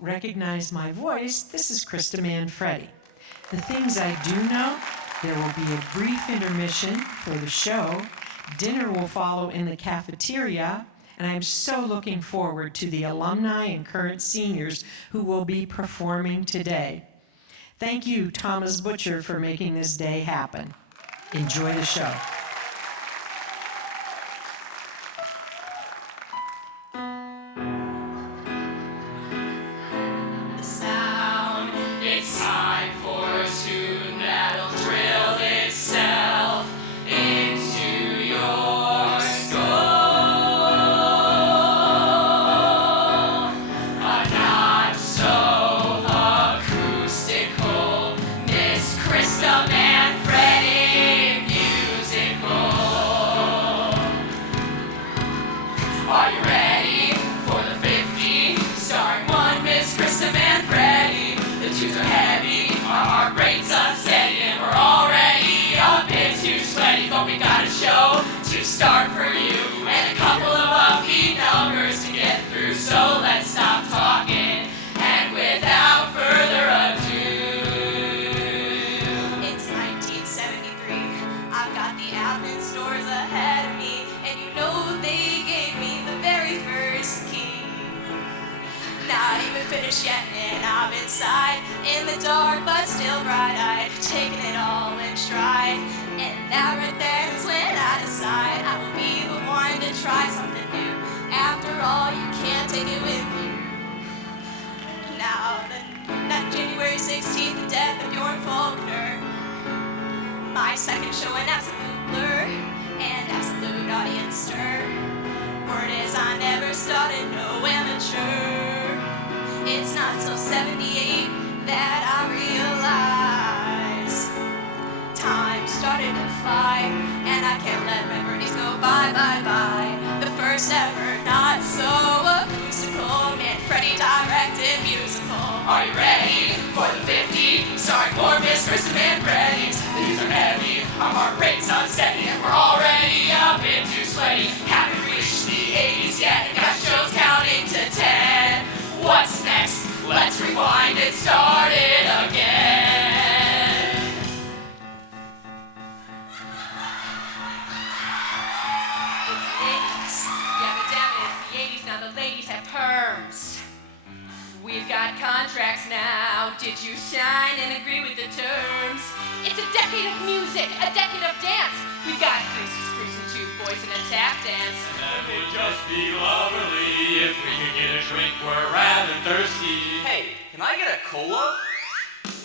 recognize my voice, this is Krista Manfredi. The things I do know, there will be a brief intermission for the show. Dinner will follow in the cafeteria, and I'm so looking forward to the alumni and current seniors who will be performing today. Thank you, Thomas Butcher, for making this day happen. Enjoy the show. It's time for a tune that'll drill itself into your skull. A not so acoustical Miss Krista Manfredi musical. Are you ready for the 50? Starring one Miss Krista Manfredi. The tunes are heavy, our heart rate's unsteady, and we're already a bit too sweaty. But we got a show to start for you, and a couple of upbeat numbers to get through. So let's stop talking, and without further ado. It's 1973, I've got the Athens doors ahead of me, and you know they gave me the very first key. Not even finished yet, and I'm inside, in the dark, but still bright-eyed, taking it all in stride. And that right there is when I decide I will be the one to try something new. After all, you can't take it with you. Now, that January 16th, the death of Bjorn Faulkner, my second show an absolute blur, and absolute audience stir. Word is I never started no amateur. It's not till 78 that I realize time started to fly, and I can't let memories go by. The first ever not so acoustical Manfredi directed musical. Are you ready for the 50? Starring more Miss Krista Manfredi's. The tunes are heavy, our heart rate's unsteady, and we're already a bit too sweaty. Haven't reached the 80s yet, and got shows counting to 10. What's next? Let's rewind and start it again. It's the 80s. Yeah, but damn it, it's the 80s. Now the ladies have perms. We've got contracts now. Did you sign and agree with the terms? It's a decade of music, a decade of dance. We've got Grease and 2 boys and a tap dance. That would just be lovely if we could get a drink. We're rather thirsty. Hey, can I get a cola?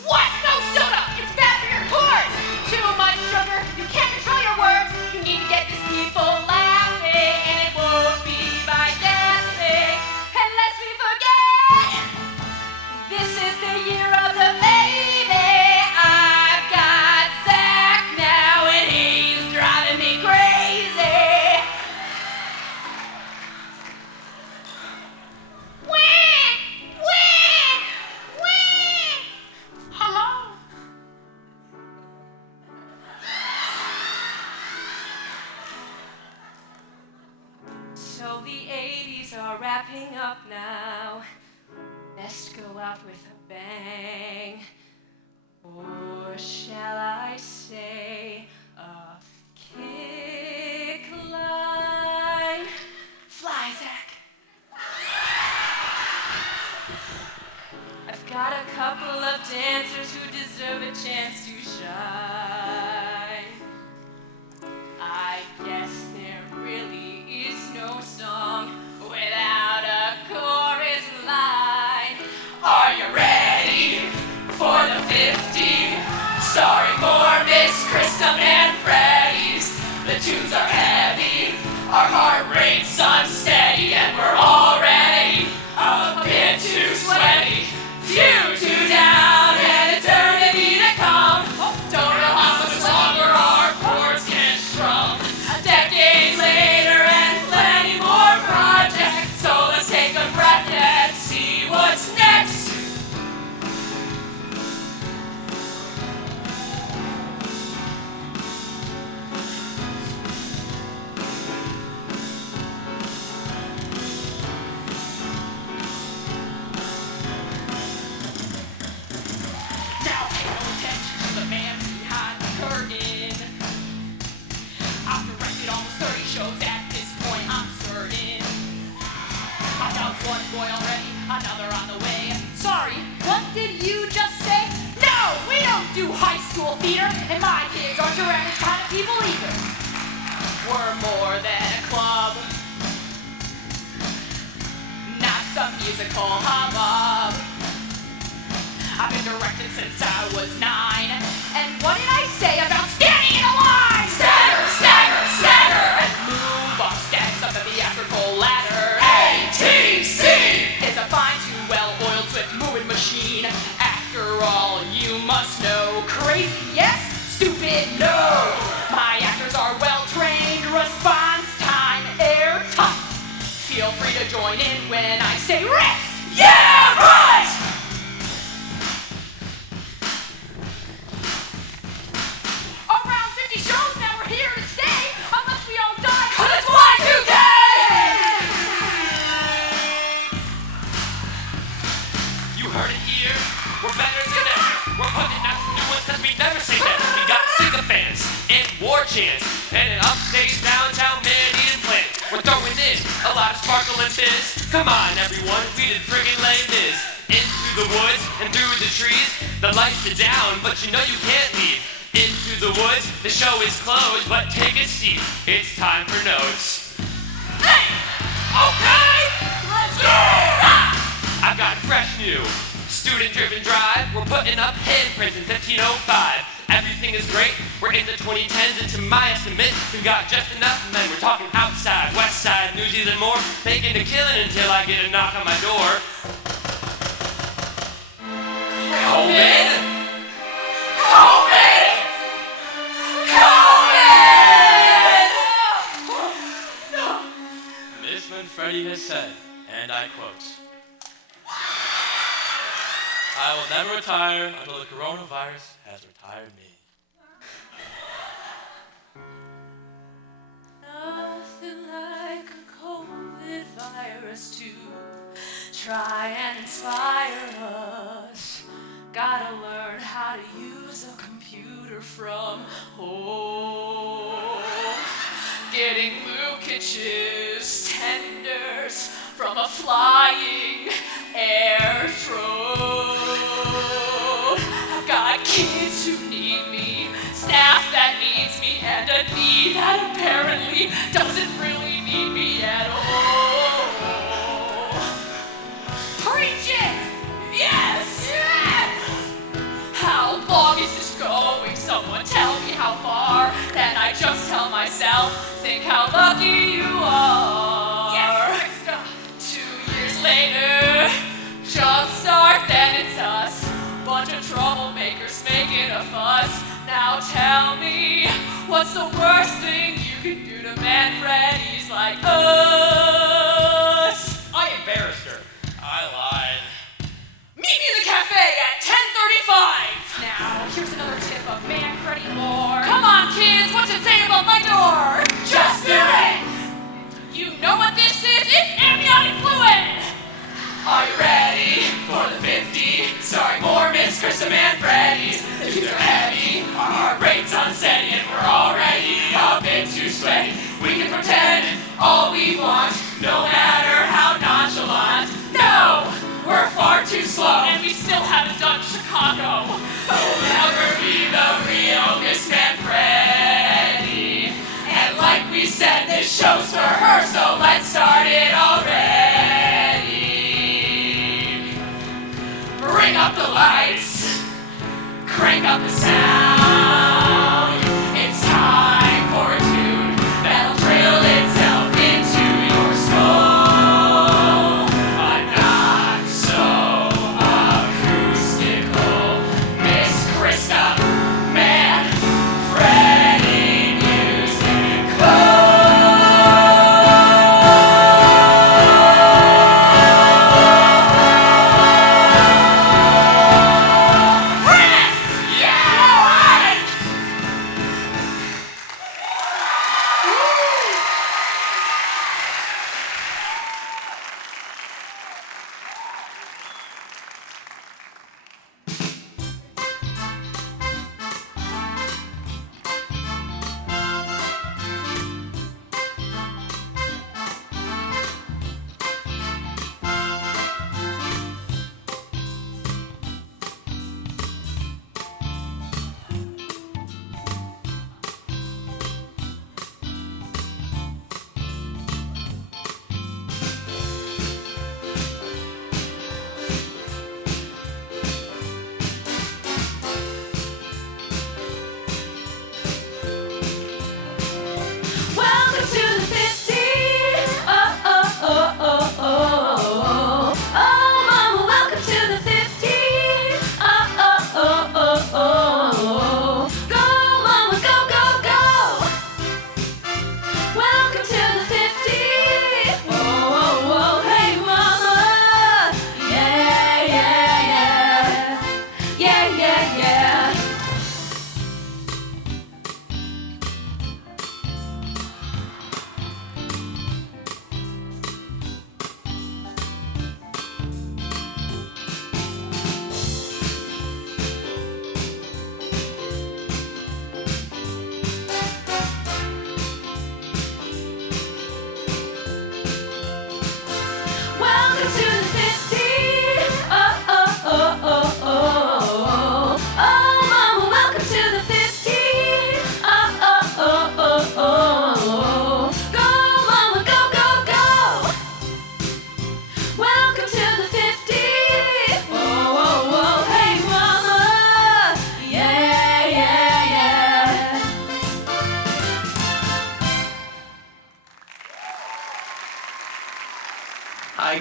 What? No soda! It's bad for your cords! Too much sugar, you can't control your words. You need to get these people laughing, and it won't be by dancing. Unless we forget, this is the year of the baby. I've got Zach now, and he's driving me crazy. Hello? So the 80s are wrapping up now. Best go out with a bang. Or shall I say a kick line? Fly, Zach. I've got a couple of dancers who deserve a chance to shine. I guess there really is no song without a chorus line. Are you ready for boy already, another on the way. Sorry, what did you just say? No, we don't do high school theater, and my kids aren't your average kind of people either. We're more than a club, not some musical hubbub. I've been directed since I was 9, and what did I say about standing in a line? Stagger, stagger, stagger, and move up steps up the theatrical ladder. ATC is a fine to well-oiled, swift-moving machine. After all, you must know. Crazy, yes? Stupid, no. My actors are well-trained. Response time, airtight. Feel free to join in when I say rest. Yeah, right! Around 50 shows now we're here to stay, unless we all die, 'cause it's Y2K! You heard it here. We're better than ever. We're putting out some new ones because we never say that. We got sycophants and war chants and an upstage downtown man-eating plant. We're throwing in a lot of sparkle and fizz. Come on, everyone, we did friggin' lame this. Into the woods and through the trees. The lights are down, but you know you can't leave. Into the woods, the show is closed, but take a seat. It's time for notes. Hey! Okay! Let's go! I've got fresh new student-driven drive. We're putting up handprints in 1505. Everything is great. We're in the 2010s, and to my estimate, we've got just enough men. We're talking outside, west side, Newsies, and more. Making a killing until I get a knock on my door. COVID? COVID? COVID! Miss Manfredi has said, and I quote, I will never retire until the coronavirus has retired me. Nothing like a COVID virus to try and inspire us. Gotta learn how to use a computer from home. Getting Lukic's tenders from a flying air drone. I've got kids who need me, staff that needs me, and a need that apparently doesn't really need me at all. Preach it! Yes! Yeah! How long is this going? Someone tell me how far. Then I just tell myself, think how lucky you are. Yes, Krista. 2 years later, jumpstart, then it's us. Bunch of troublemakers making a fuss. Now tell me, what's the worst thing you can do to Manfredis like us? I embarrassed her. I lied. Meet me in the cafe at 10:35. Now, here's another tip of Manfredi lore. Come on, kids, what's it say about my door? Just do it! You know what this is? It's amniotic fluid! Are you ready for the 50? Starring more Miss Krista Manfredis. The tunes are heavy, our heart rate's unsteady, and we're already a bit too sweaty. We can pretend all we want, no matter how nonchalant. No, we're far too slow, And we still haven't done Chicago. but we'll never be the real Miss Manfredi. And like we said, this show's for her, so let's start it already. Bring up the lights, crank up the sound. It's time for a tune that'll drill itself into your skull. But not so acoustical. Miss Krista Manfredi Music Club.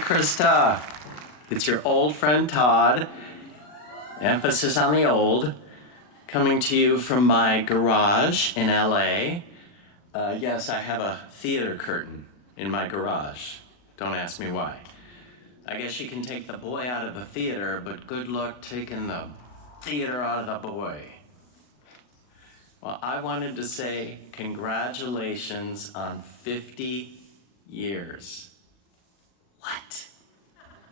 Krista. It's your old friend Todd, emphasis on the old, coming to you from my garage in LA. Yes, I have a theater curtain in my garage. Don't ask me why. I guess you can take the boy out of the theater, but good luck taking the theater out of the boy. Well, I wanted to say congratulations on 50 years. What?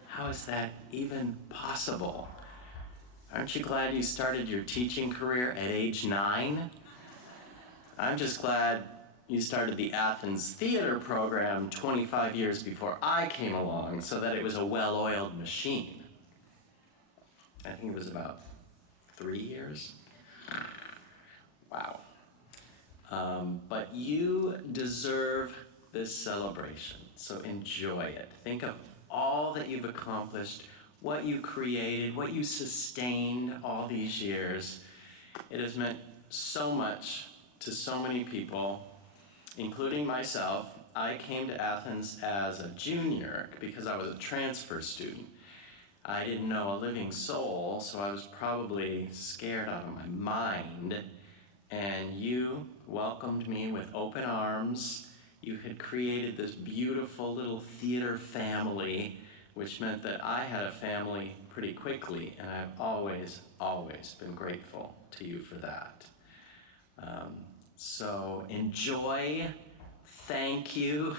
How is that even possible? Aren't you glad you started your teaching career at age 9? I'm just glad you started the Athens theater program 25 years before I came along so that it was a well-oiled machine. I think it was about 3 years. Wow. But you deserve this celebration, so enjoy it. Think of all that you've accomplished, what you created, what you sustained all these years. It has meant so much to so many people, including myself. I came to Athens as a junior because I was a transfer student. I didn't know a living soul, so I was probably scared out of my mind. And you welcomed me with open arms. You had created this beautiful little theater family, which meant that I had a family pretty quickly, and I've always, always been grateful to you for that. So enjoy, thank you,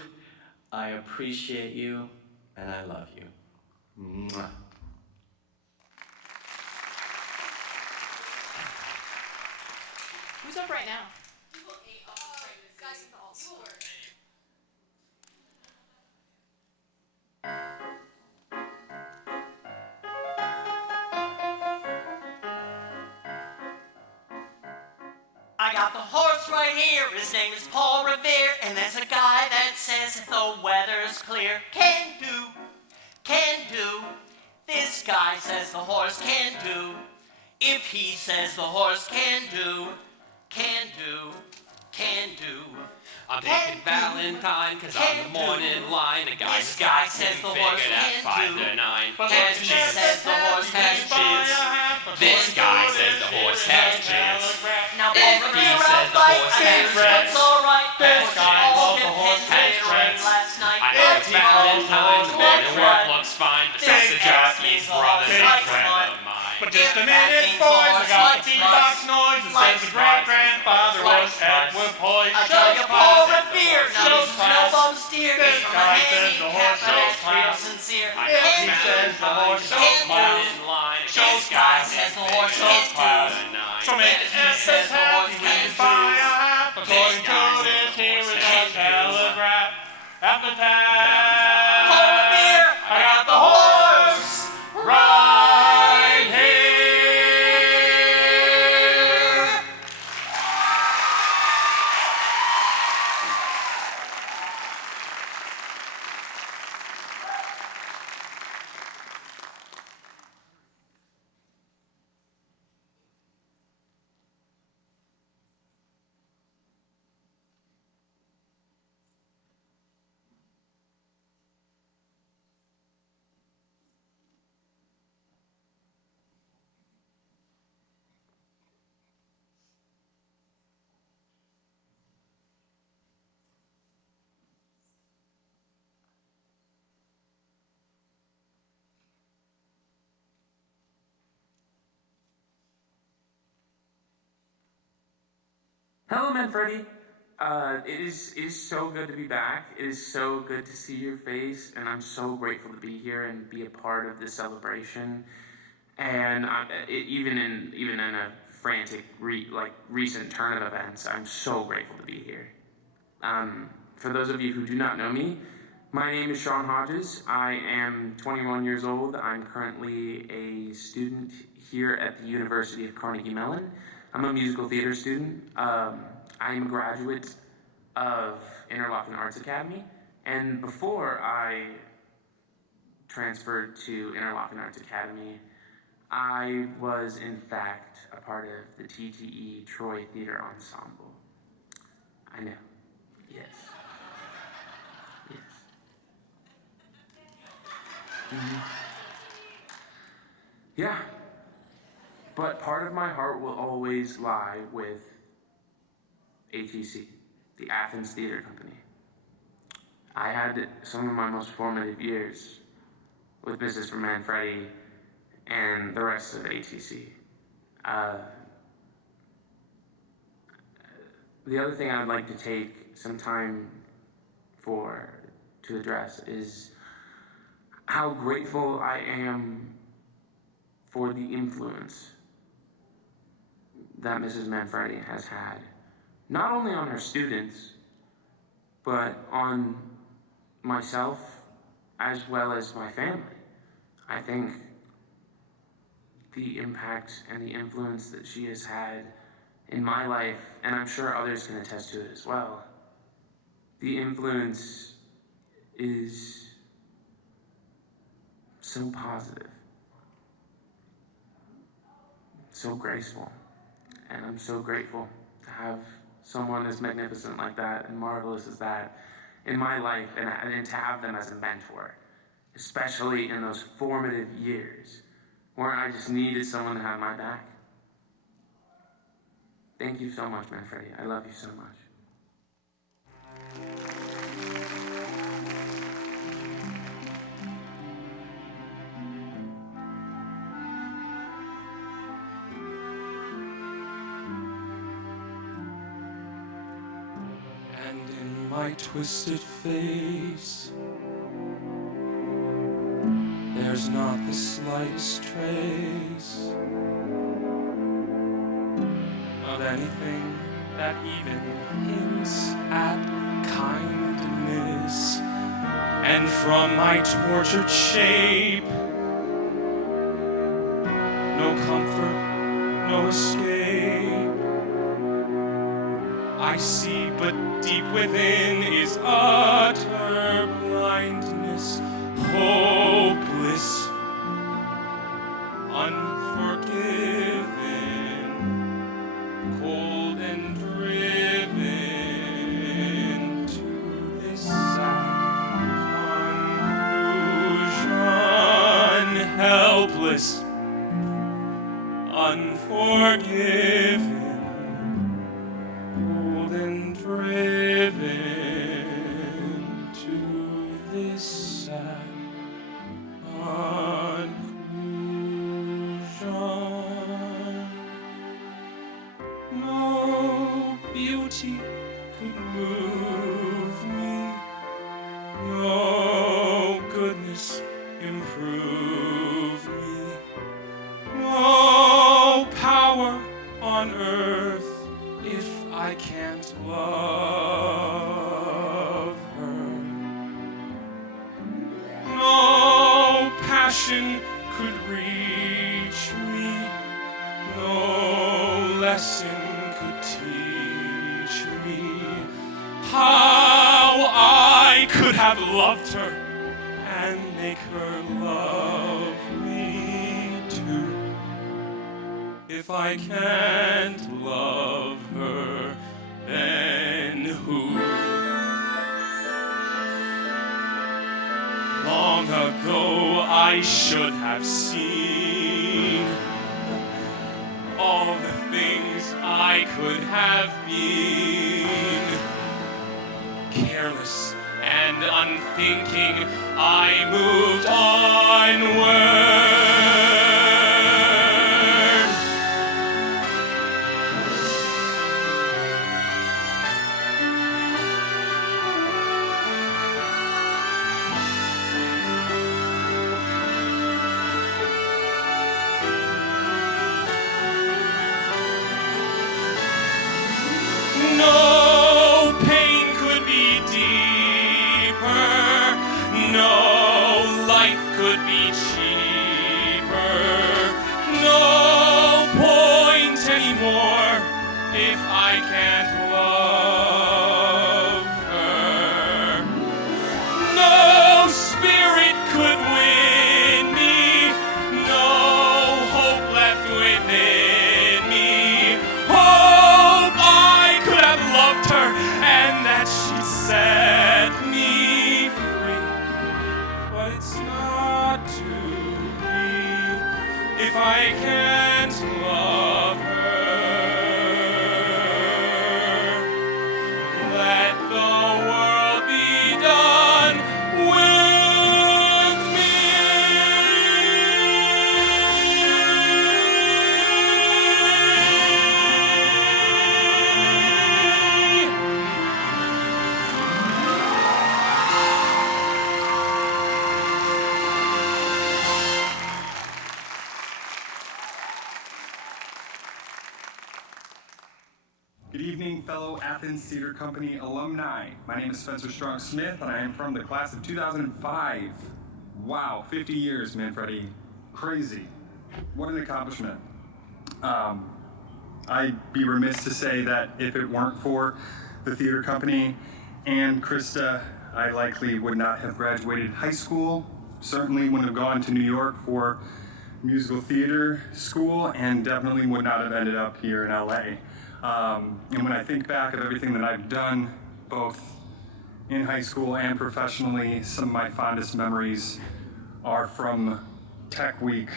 I appreciate you, and I love you. Mwah. Who's up right now? Guys and dolls. I got the horse right here, his name is Paul Revere, and there's a guy that says if the weather's clear, can do. This guy says the horse can do. If he says the horse can do. I'm thinking Valentine, cause I'm the morning line. A guy This guy says the horse figured at can 5 do. to 9. And he says the horse has jizz. This guy says the horse has jizz. Now If Paul he Revere says out the like horse this, has it's alright. This guy All says the him horse had has rain jizz. last night. I know it's Valentine, the morning work This looks fine, but This Sister Jasmine's guy brother's says a the horse friend likes of mine. But just a If that minute, means boys, the I got horse the beatbox likes noise that likes says the great-grandfather was likes Edward Hoyt. I tell you, Paul Revere, now Shows these class. snowbum steer This is from a guy says the horse handicap, but shows it's real class. sincere. I know If it's he says the horse Valentine, shows the class. morning line. This guy says the horse shows class. So make If it he says the horse happy can by do. a half, according to this here is a telegraph. Appetite. Paul Revere, I got the horse right here. Hello, Manfredi. It is so good to be back. It is so good to see your face, and I'm so grateful to be here and be a part of this celebration. And even in a frantic recent turn of events, I'm so grateful to be here. For those of you who do not know me, my name is Sean Hodges. I am 21 years old. I'm currently a student here at the University of Carnegie Mellon. I'm a musical theater student. I am a graduate of Interlochen Arts Academy, and before I transferred to Interlochen Arts Academy, I was in fact a part of the TTE Troy Theater Ensemble. I know. Yes. Yes. Yeah. But part of my heart will always lie with ATC, the Athens Theater Company. I had some of my most formative years with Mrs. Manfredi and the rest of ATC. The other thing I'd like to take some time to address is how grateful I am for the influence that Mrs. Manfredi has had, not only on her students, but on myself as well as my family. I think the impact and the influence that she has had in my life, and I'm sure others can attest to it as well, the influence is so positive, so graceful, and I'm so grateful to have someone as magnificent like that and marvelous as that in my life, and to have them as a mentor, especially in those formative years where I just needed someone to have my back. Thank you so much, Manfredi. I love you so much. And in my twisted face, there's not the slightest trace of anything that even hints at kindness. And from my tortured shape, no comfort, no escape. I see, but deep within is utter blindness, hopeless, unforgiven, cold and driven to this sad conclusion, helpless, unforgiven, driven to this sad conclusion. No beauty could move me, no goodness improve me, no power on earth if I can't love her. No passion could reach me, no lesson could teach me how I could have loved her and make her love me too. If I can't love her, then who? Long ago I should have seen all the things I could have been. Careless and unthinking, I moved onward. No pain could be deeper, no life could be cheaper, no point anymore if I can't love her. No spirit could win me, no hope left within me. Hope I could have loved her and that she'd set me free. But it's not I can't love her. Let the world be done with me. Good evening, fellow Athens Theater Company alumni. My name is Spencer Strong Smith, and I am from the class of 2005. Wow, 50 years, Manfredi. Crazy. What an accomplishment. I'd be remiss to say that if it weren't for the theater company and Krista, I likely would not have graduated high school, certainly wouldn't have gone to New York for musical theater school, and definitely would not have ended up here in LA. And when I think back of everything that I've done, both in high school and professionally, some of my fondest memories are from Tech Week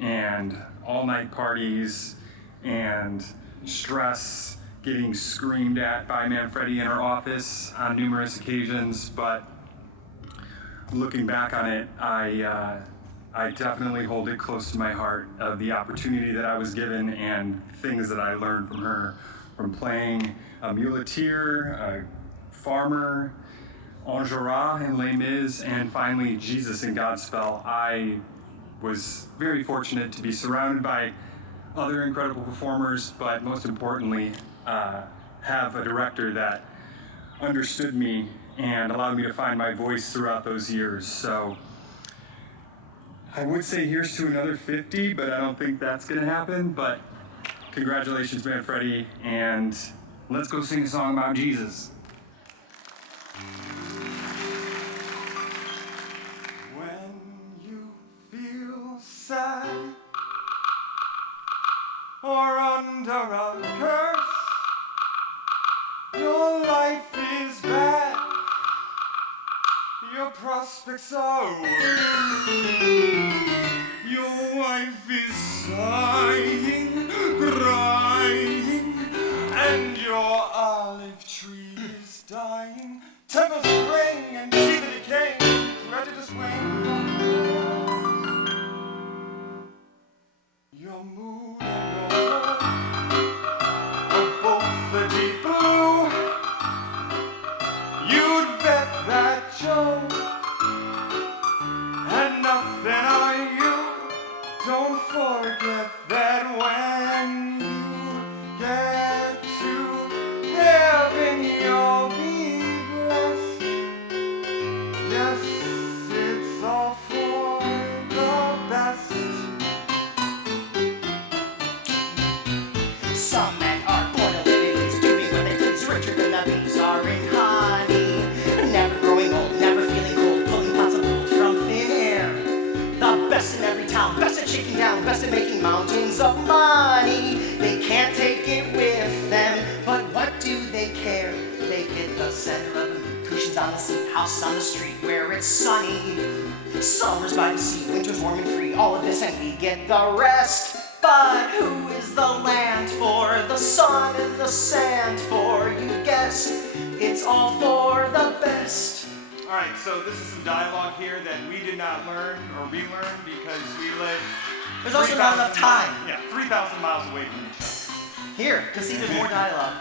and all-night parties and stress, getting screamed at by Manfredi in her office on numerous occasions. But looking back on it, I definitely hold it close to my heart of the opportunity that I was given and things that I learned from her, from playing a muleteer, a farmer, Enjolras in Les Mis, and finally Jesus in Godspell. I was very fortunate to be surrounded by other incredible performers, but most importantly, have a director that understood me and allowed me to find my voice throughout those years. So I would say here's to another 50, but I don't think that's gonna happen. But congratulations, Manfredi, and let's go sing a song about Jesus. When you feel sad or under a curse, your life is bad, your prospects are worse. Your wife is sighing, crying, and your olive tree is dying. Temples ring and teeth are decaying, ready to swing. Your mood and your mood are both a deep blue. You'd bet that Joe had nothing on you. Don't forget that when you get to heaven, you'll be blessed. Yes, it's all for the best. Some men are born to live, doing what they please. Richer than the bees are in honey. Never growing old, never feeling cold, pulling pots of gold from thin air. The best in every town, best at shaking down, best at making mountains of money. They can't take it with them, but what do they care? They get the center of the mood, cushions on the seat, houses on the street where it's sunny. Summers by the sea, winters warm and free, all of this and we get the rest. But who is the land for, the sun and the sand for? You guess, it's all for the best. All right, so this is some dialogue here that we did not learn or relearn because we live. There's also not enough time. Yeah, 3,000 miles away from each other. Here, because see, there's more dialogue.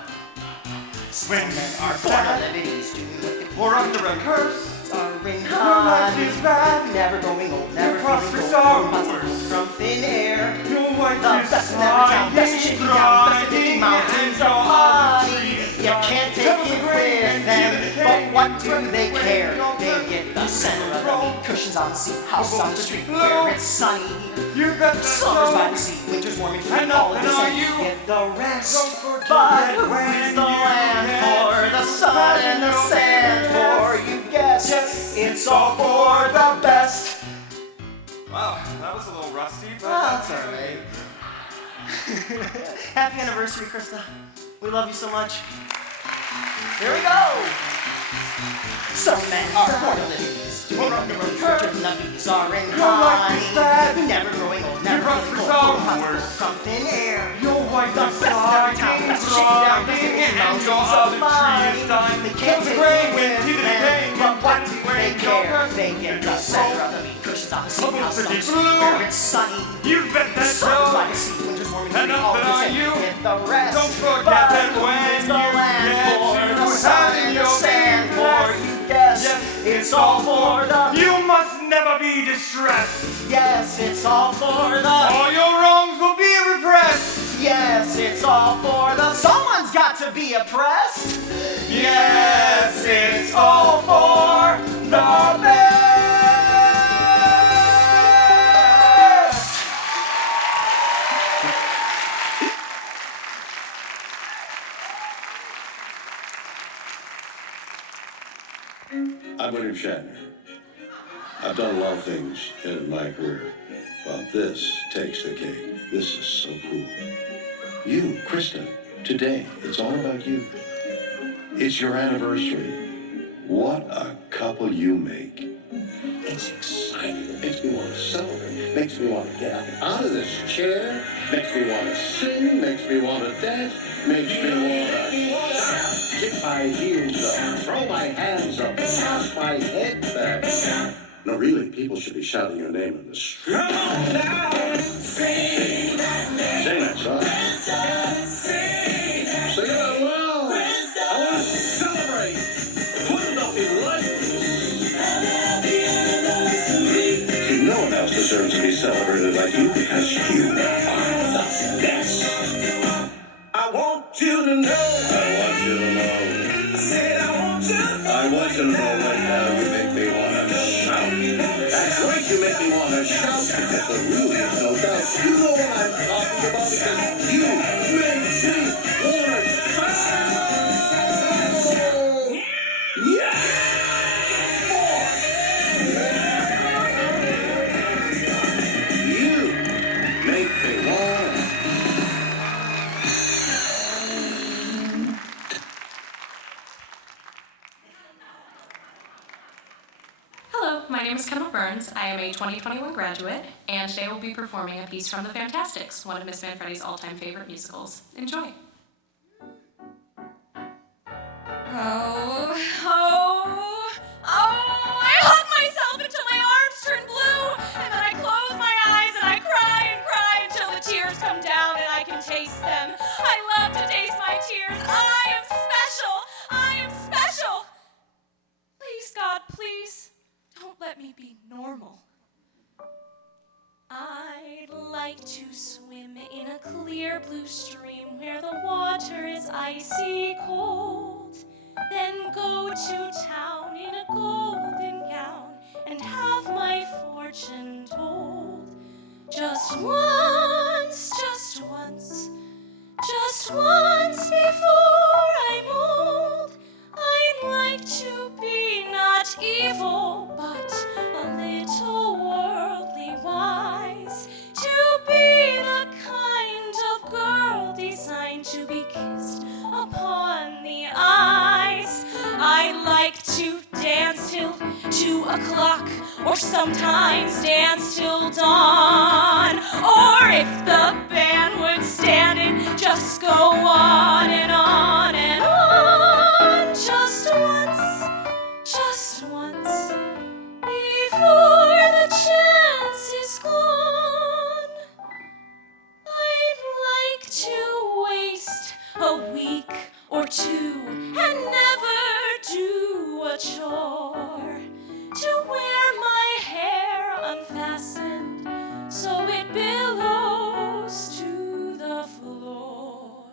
When Men are born to live in ease, doing what they or under a curse, are in your life honey. is bad. Never growing old, never Your feeling prospects cold, are pulling pots of worse. gold from thin air. Your wife The is best in every town, best at shaking down, best at making mountains of money. You can't take it with them, but what do they care? They get the center of the meat, cushions on the seat, houses on the street where it's sunny. You got the Summers by the soul. sea, winters warm and free, And all of nothing this on and you. get the rest. Don't forget But who when is the you land get for, the sun and the sand for? You guess, it's all for the best. Wow, that was a little rusty, but Oh, that's alright. Happy anniversary, Krista. We love you so much. Here we go. Some men are born to live in this the churches and the bees are in Your life is bad. Never growing old, never Your feeling husband's cold, hours. from thin air. Your wife The is best of every town, sighing, that's shaking down the crying, mountains and your of other tree is mine. dying. They can't The take grain me went with to the them, decay, but what and do when they your care? breath They get the is center cold. of the beat, cushions off the seat, Bubbles house to some be blue. where it's sunny. You bet that Summer's so. by the sea, winter's warming And free, up all and the on same you. with the rest. Don't forget But that who when is the you land get for to the sun having and the your sand baby for boy. you guess Yes, it's all for the You must never be distressed. yes, it's all for the All your wrongs will be repressed. yes, it's all for the someone's got to be oppressed. Yes, it's all for the best. I'm William Shatner. I've done a lot of things in my career, but this takes the cake. This is so cool. You, Krista, today, it's all about you. It's your anniversary. What a couple you make. It's exciting. It makes me want to celebrate. Makes me want to get up out of this chair. Makes me want to sing. Makes me want to dance. Makes me want to shout. Kick my heels up. Throw my hands up. Toss my head back. No, really, people should be shouting your name in the street. Come on now. Sing that song. Sing it out loud. I want to celebrate. Wouldn't that be lovely? See, no one else deserves to be celebrated like you because you are the best. I want you to know. I want you to know. I said I want you. I want you to know right now you make me want to shout. That's right, you make me want to shout because there really is no doubt. You know what I'm talking about because you make me want to shout. Yeah! You make me want to. Hello, my name is Kendall Burns. I am a 2021 graduate, and today we'll be performing a piece from The Fantastics, one of Miss Manfredi's all-time favorite musicals. Enjoy. I hug myself until my arms turn blue, and then I close my eyes and I cry until the tears come down and I can taste them. I love to taste my tears. I am special. I am special. Please, God, please, don't let me be normal. I'd like to swim in a clear blue stream where the water is icy cold. Then go to town in a golden gown and have my fortune told. Just once, just once, just once before I'm old. I'd like to be not evil, but a little worldly wise. To be the kind of girl designed to be kissed upon the eyes. I like to dance till 2 o'clock, or sometimes dance till dawn. Or if the band would stand it, just go on and on and on. Just once, before the chance is gone. I'd like to waste a week or two and never do a chore. To wear my hair unfastened so it billows to the floor.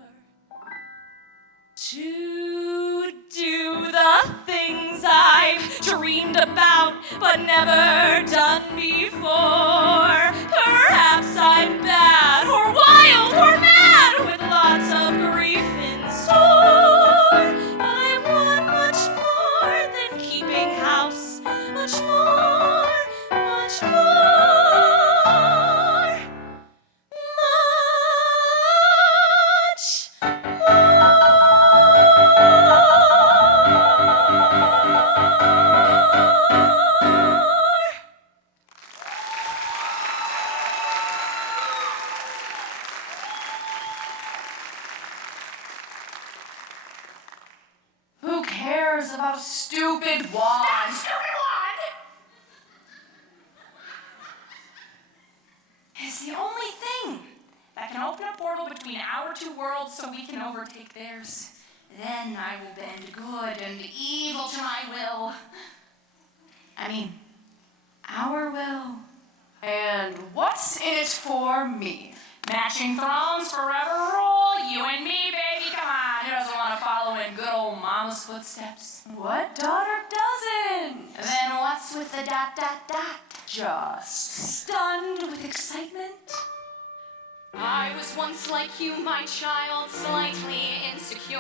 To do the things I've dreamed about but never done before. Perhaps I'm bad or wild or mad with lots of grief in store. I want much more than keeping house, much more, much more. Much more. cares about a stupid wand? That stupid wand! It's the only thing that can open a portal between our two worlds so we can overtake theirs. Then I will bend good and evil to my will. I mean, our will. And what's in it for me? Matching thrones forever rule. You and me, baby, come on. Who doesn't want to follow in good old mama's footsteps? What daughter doesn't? Then what's with the ... Just stunned with excitement? I was once like you, my child, slightly insecure.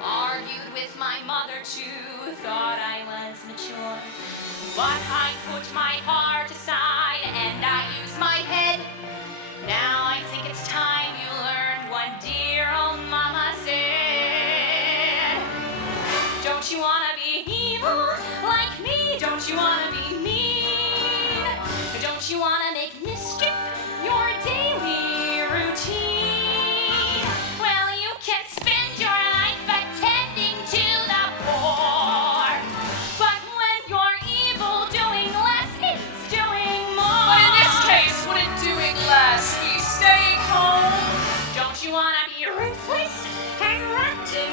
Argued with my mother too, thought I was mature. But I put my heart aside and I used my head. Now I think it's time you learned what dear old mama said. Don't you wanna be evil like me? Don't you wanna be mean? Don't you wanna make mischief your daily routine? Well, you can spend your life attending to the poor. But when you're evil, doing less is doing more. But in this case, wouldn't doing less be staying home? Don't you wanna be ruthless and rotten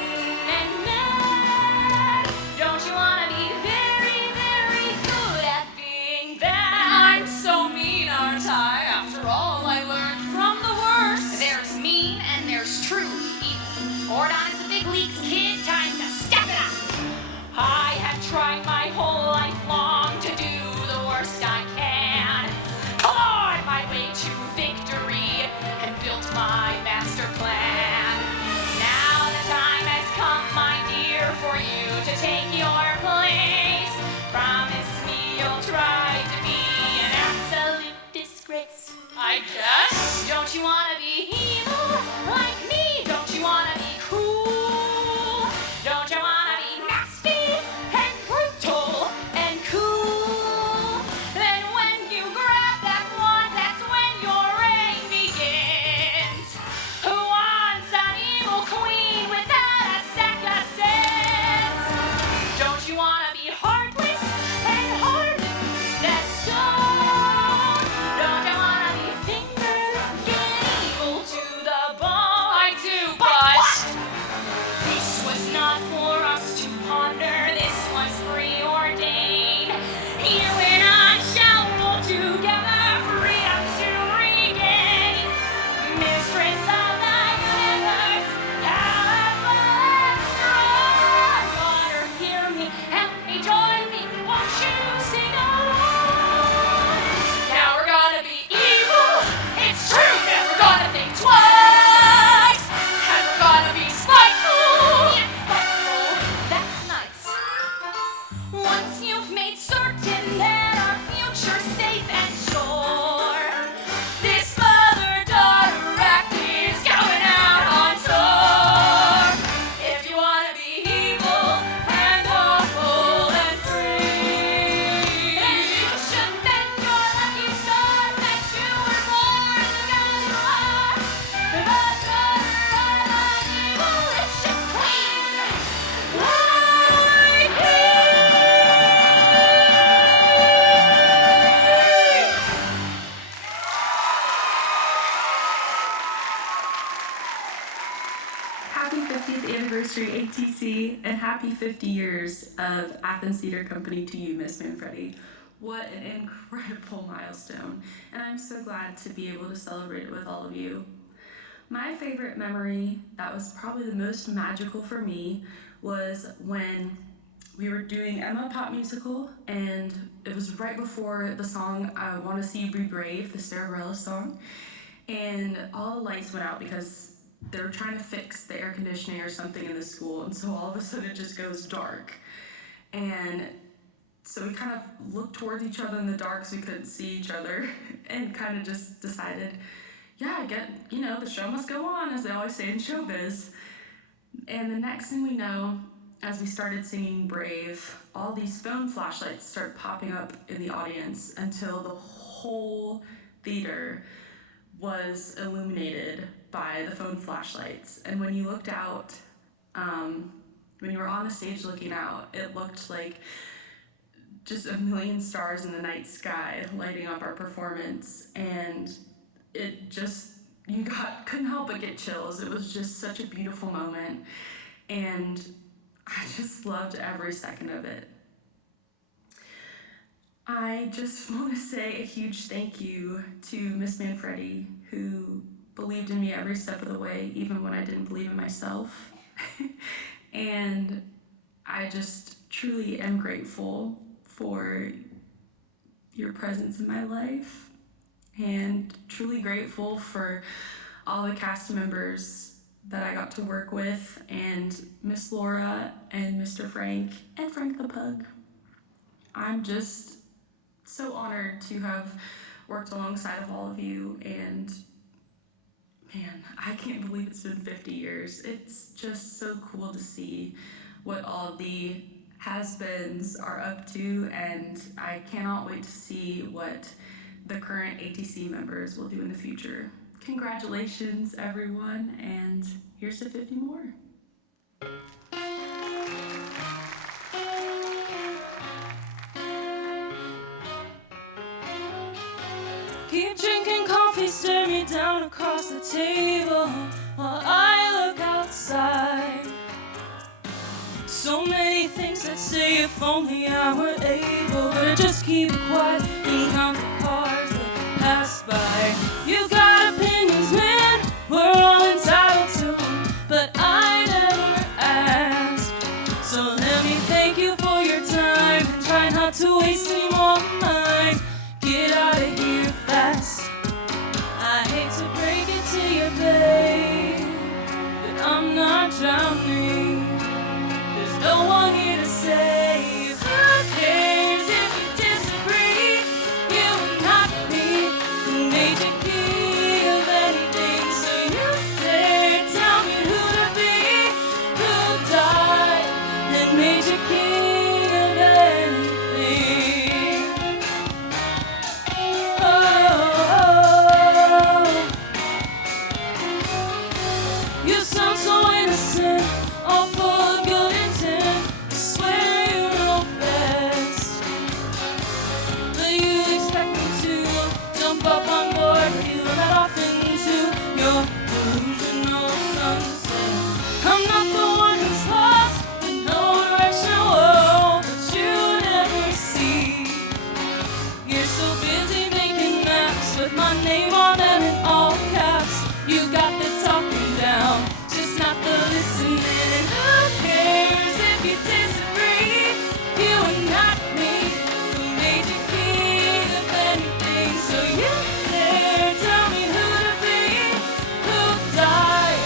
and mad? Don't you wanna be very, very good at being bad? I'm so mean, aren't I? After all, I learned from the worst. There's mean and there's true evil. Ordon is the big leagues, kid. Time to step it up. I have tried my whole life long to do the worst I can. Clawed my way to victory and built my master plan. Now the time has come, my dear, for you to take your place. Promise me you'll try to be an absolute disgrace. I guess. Don't you wanna be evil like me? Don't you wanna be cruel? Don't you wanna be nasty and brutal and cool? Then when you grab that wand, that's when your reign begins. Who wants an evil queen without a second sense? Don't you wanna be heartless and hardened as stone? Don't you wanna be finger-licking evil to the bone? I do, But but... what? This was not for us to ponder. This was preordained. You and I shall rule together, freedom to regain. Mistress of the universe, powerful and strong. Daughter, hear me, help me, join me. Won't you sing along? Now we're gonna be evil. It's true, never gonna think twice. And we're gonna be spiteful. Yes, spiteful. That's nice. Once you've made certain that our future's safe and sure, This mother-daughter act is going out on tour. If you wanna be evil and awful and free, then you should thank your lucky stars that you were born the guy you are. The daughter of an evilicious queen, like me. Happy 50th anniversary ATC and happy 50 years of Athens Theater Company to you, Miss Manfredi. What an incredible milestone, and I'm so glad to be able to celebrate it with all of you. My favorite memory that was probably the most magical for me was when we were doing Emma Pop Musical, and it was right before the song I Want to See You Be Brave, the Starbarella song, and all the lights went out because they were trying to fix the air conditioning or something in the school, and so all of a sudden it just goes dark. And so we kind of looked towards each other in the dark so we couldn't see each other, and kind of just decided, yeah, I get, the show must go on, as they always say in showbiz. And the next thing we know, as we started singing Brave, all these phone flashlights start popping up in the audience until the whole theater was illuminated by the phone flashlights. And when you looked out, when you were on the stage looking out, it looked like just a million stars in the night sky lighting up our performance, and it just, couldn't help but get chills. It was just such a beautiful moment, and I just loved every second of it. I just want to say a huge thank you to Miss Manfredi, who believed in me every step of the way, even when I didn't believe in myself. And I just truly am grateful for your presence in my life, and truly grateful for all the cast members that I got to work with, and Miss Laura and Mr. Frank and Frank the Pug. I'm just so honored to have worked alongside of all of you, and man, I can't believe it's been 50 years. It's just so cool to see what all the has-beens are up to, and I cannot wait to see what the current ATC members will do in the future. Congratulations, everyone, and here's to 50 more. Keep drinking coffee, stare me down across the table while I look outside. So many things I'd say if only I were able to just keep quiet and count the cars that pass by. You got opinions, man, we're all entitled to them, but I never asked. So let me thank you for your time and try not to waste any more of mine. Get out of here fast. I hate to break it to you, babe, but I'm not drowning. There's no one here to save. Who cares if you disagree? You and not me. Who made you king of anything? So you dare tell me who to be? Who died and made you king of anything? You sound so innocent, all full of good intent. You swear you know best, but you expect me to jump up on board, you let off into your delusional sunset. I'm not the one who's lost in no direction, whoa, but you never see. You're so busy making maps with my name on them in all caps. You got the talking down, just not the listening. And who cares if you disagree? You and not me. Who made you king of anything? So you dare tell me who to be? Who died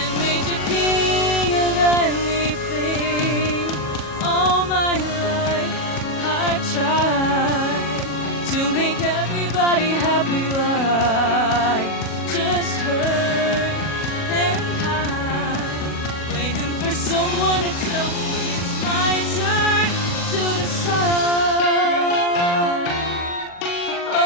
and made you king of anything? All my life I tried to make everybody happy, but I just hurt and hide, waiting for someone to tell me it's my turn to decide. Oh,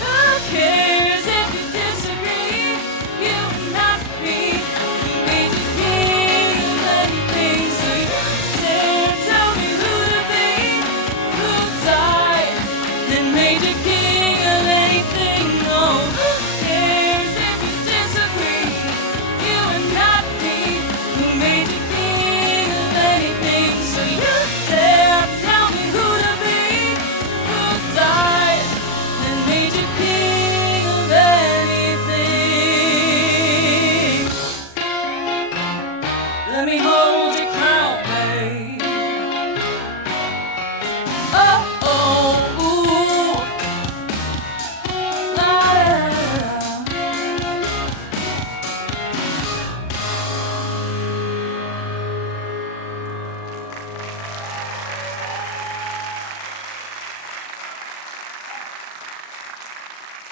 who cares if you disagree? You and not me. Who made you king of anything? So you dare tell me who to be? Who died and made you king of anything? No, who cares if you disagree? You and not me. Who made you king of anything? So you dare tell me who to be? Who died and made you king of anything? Let me hold your crown, babe. Oh, oh, ooh. La, la, la.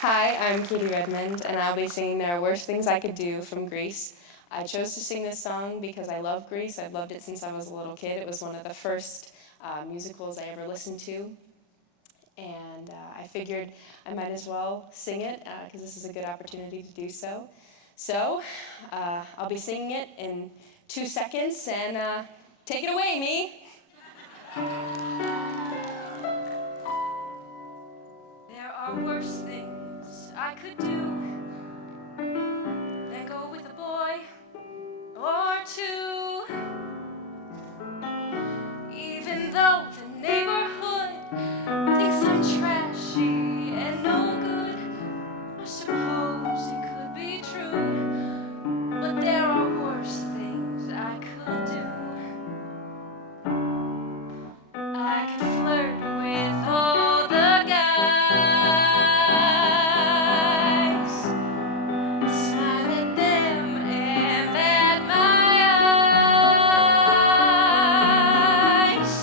Hi, I'm Katie Redmond, and I'll be singing There Are Worse Things I Could Do from Grease. I chose to sing this song because I love Grease. I've loved it since I was a little kid. It was one of the first musicals I ever listened to, and I figured I might as well sing it because this is a good opportunity to do so. So I'll be singing it in 2 seconds, and take it away, me. There are worse things I could do than go with a boy or two. Even though the neighborhood thinks I'm trashy and no good, I suppose it could be true. But there are worse things I could do. I could flirt with all the guys, smile at them and at my eyes,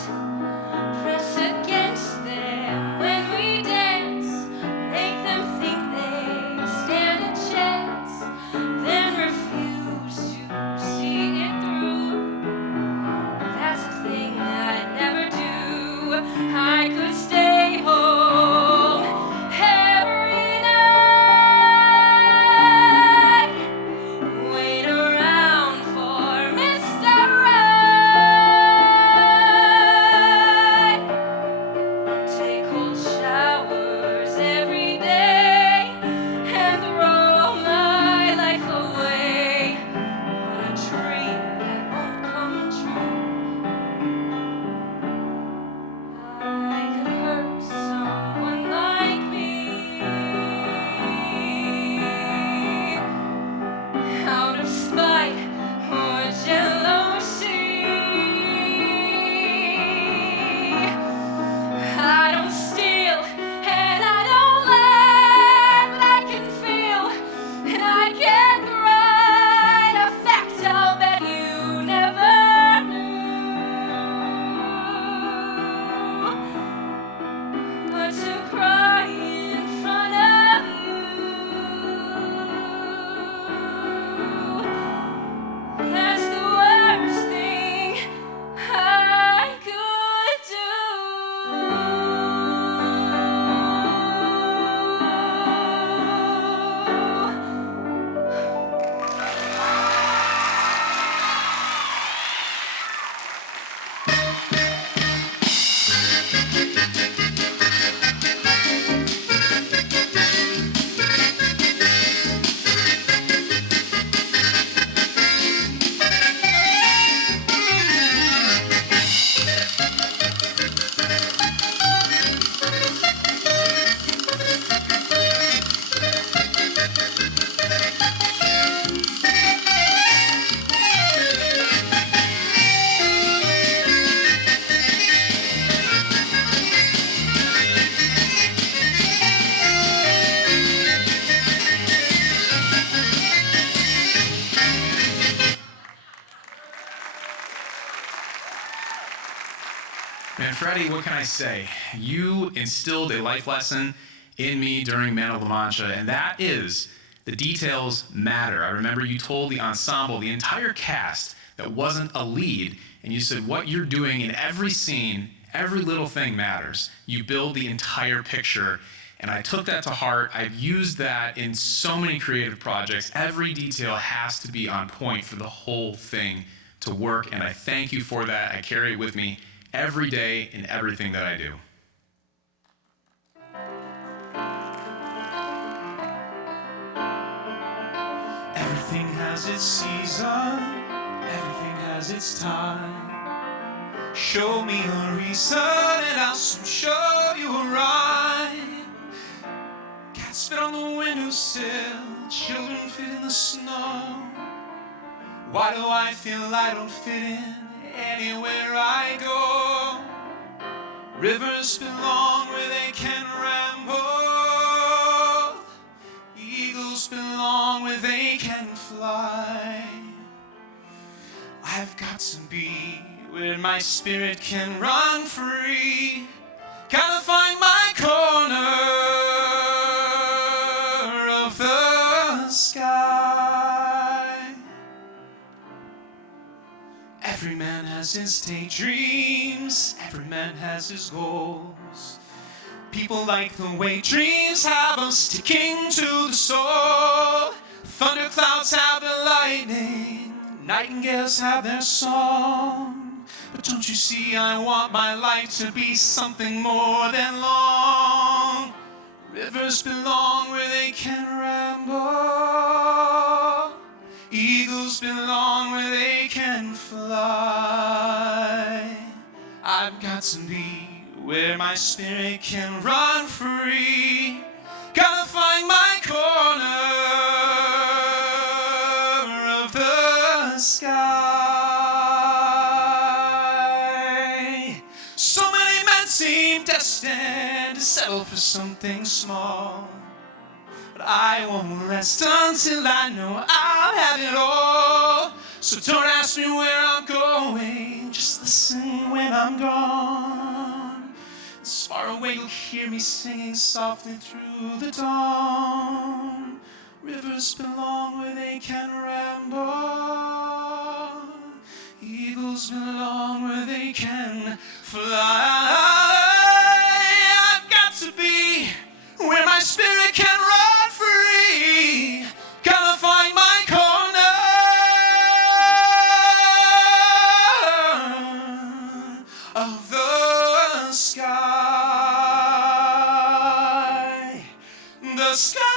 press against them when we dance, make them think they stand a chance, then refuse to see it through. That's a thing I'd never do. I could stay home every night, wait around for Mr. Right, take cold showers every day, and throw my life away on a dream that won't come true. I could hurt someone like me out of spite or jealousy. I don't steal and I don't lie, but I can feel and I can write a fact I'll bet you never knew. But to cry in front of you, that's the worst thing I could do. Man, Freddie, what can I say? You instilled a life lesson in me during Man of La Mancha, and that is the details matter. I remember you told the ensemble, the entire cast, that wasn't a lead, and you said what you're doing in every scene, every little thing matters. You build the entire picture, and I took that to heart. I've used that in so many creative projects. Every detail has to be on point for the whole thing to work, and I thank you for that. I carry it with me every day in everything that I do. Everything has its season, everything has its time. Show me a reason and I'll soon show you a rhyme. Cats spit on the windowsill, children fit in the snow. Why do I feel I don't fit in anywhere I go? Rivers belong where they can ramble. Eagles belong where they can fly. I've got to be where my spirit can run free. Gotta find my corner of the sky. Every man has his daydreams, every man has his goals. People like the way dreams have us sticking to the soul. Thunderclouds Nightingales have their song, but don't you see I want my life to be something more than long. Rivers belong where they can ramble. Eagles belong where they can fly. I've got to be where my spirit can run free. Gotta find my corner of the sky. So many men seem destined to settle for something small, but I won't rest until I know I'll have it all. So don't ask me where I'm going, just listen when I'm gone. As far away you'll hear me singing softly through the dawn. Rivers belong where they can ramble. Eagles belong where they can fly. I've got to be where my spirit can run free. Gotta find my corner of the sky. The sky.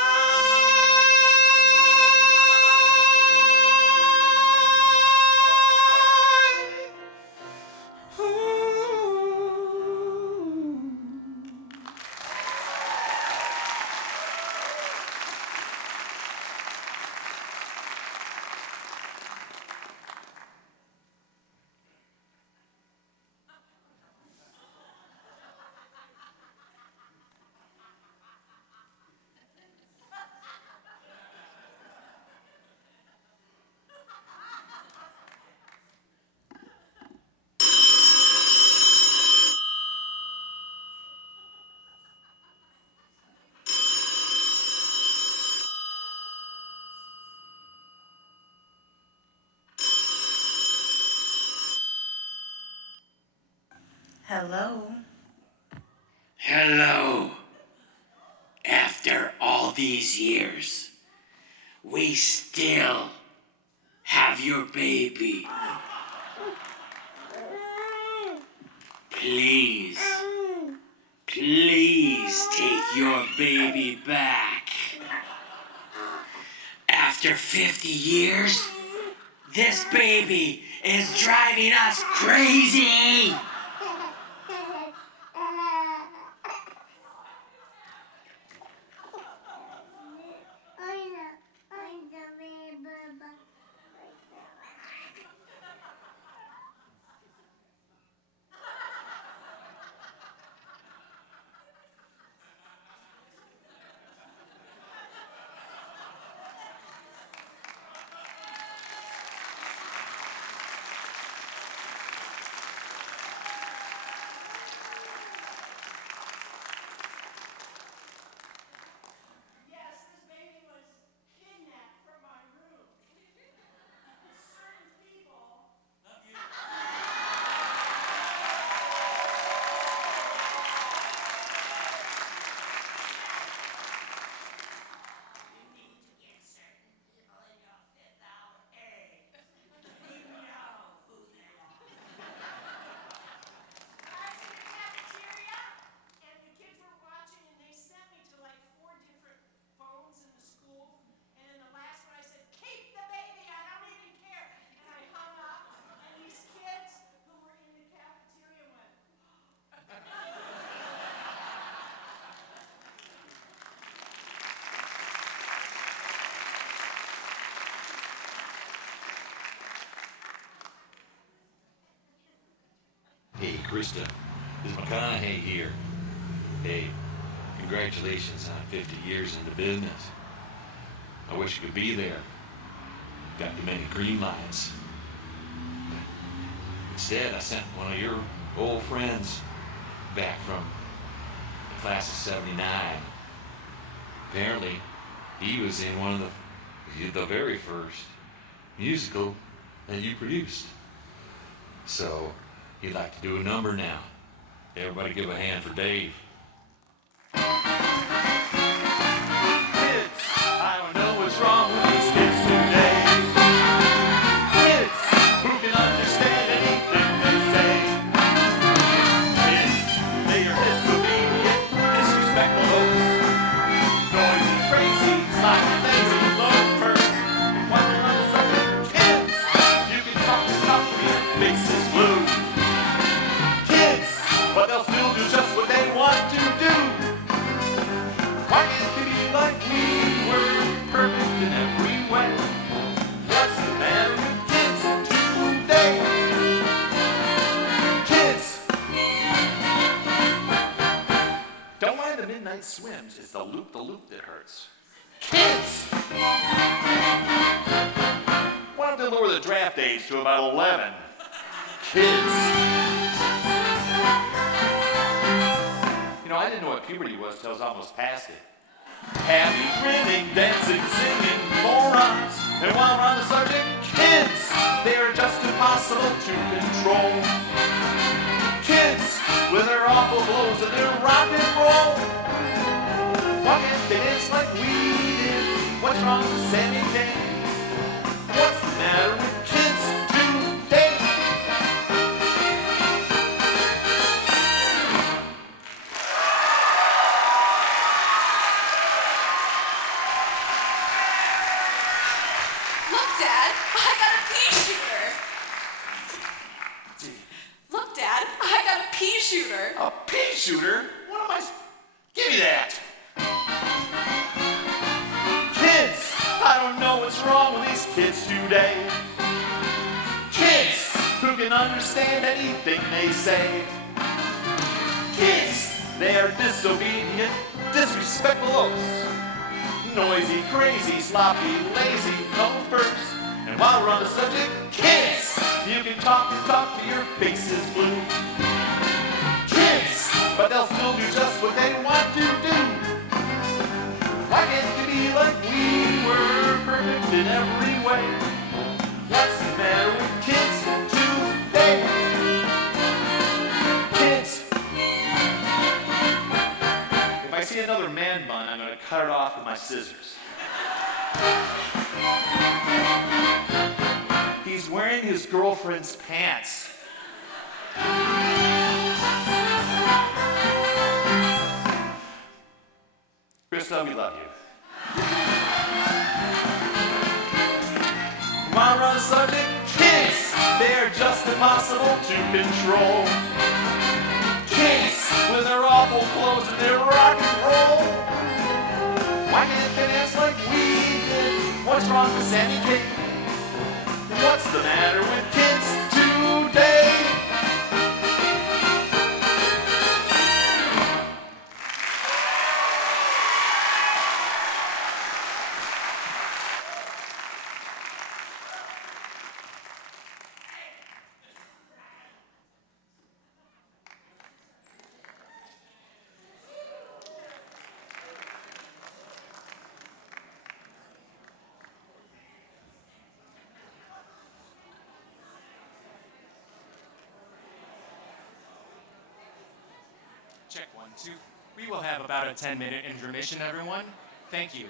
Hello. Hello. After all these years, we still have your baby. Please, please take your baby back. After 50 years, this baby is driving us crazy. Hey, Krista, this is McConaughey here. Hey, congratulations on 50 years in the business. I wish you could be there. Got too many green lights. Instead, I sent one of your old friends back from the class of 79. Apparently, he was in one of the very first musical that you produced. So, he'd like to do a number now. Everybody give a hand for Dave. Kids, I don't know what's wrong with these kids today. Kids, loop-the-loop that hurts. Kids! Why don't they lower the draft age to about 11? Kids! You know, I didn't know what puberty was till I was almost past it. Happy, grinning, dancing, singing morons. And while we're on the subject, kids, they are just impossible to control. Kids, with their awful clothes and their rock and roll. Why can't they dance like we did? What's wrong with Sammy K? What's the matter with kids today? Look, Dad, I got a pea shooter. Look, Dad, I got a pea shooter. A pea shooter? What am I... Give me that! Kids! I don't know what's wrong with these kids today. Kids who can understand anything they say. Kids, they are disobedient, disrespectful oafs. Noisy, crazy, sloppy, lazy, loafers. And while we're on the subject, kids, you can talk till your face is blue. Kids, but they'll still do just what they want to do. Why can't you be like we were, perfect in every way? What's the matter with kids today? Kids. If I see another man bun, I'm going to cut it off with my scissors. He's wearing his girlfriend's pants. Krista, we love you. While we're on the subject, kids, they're just impossible to control. Kids, with their awful clothes and their rock and roll. Why can't they dance like we did? What's wrong with Sammy K? What's the matter with kids today? Check 1, 2. We will have about a 10-minute intermission, everyone. Thank you.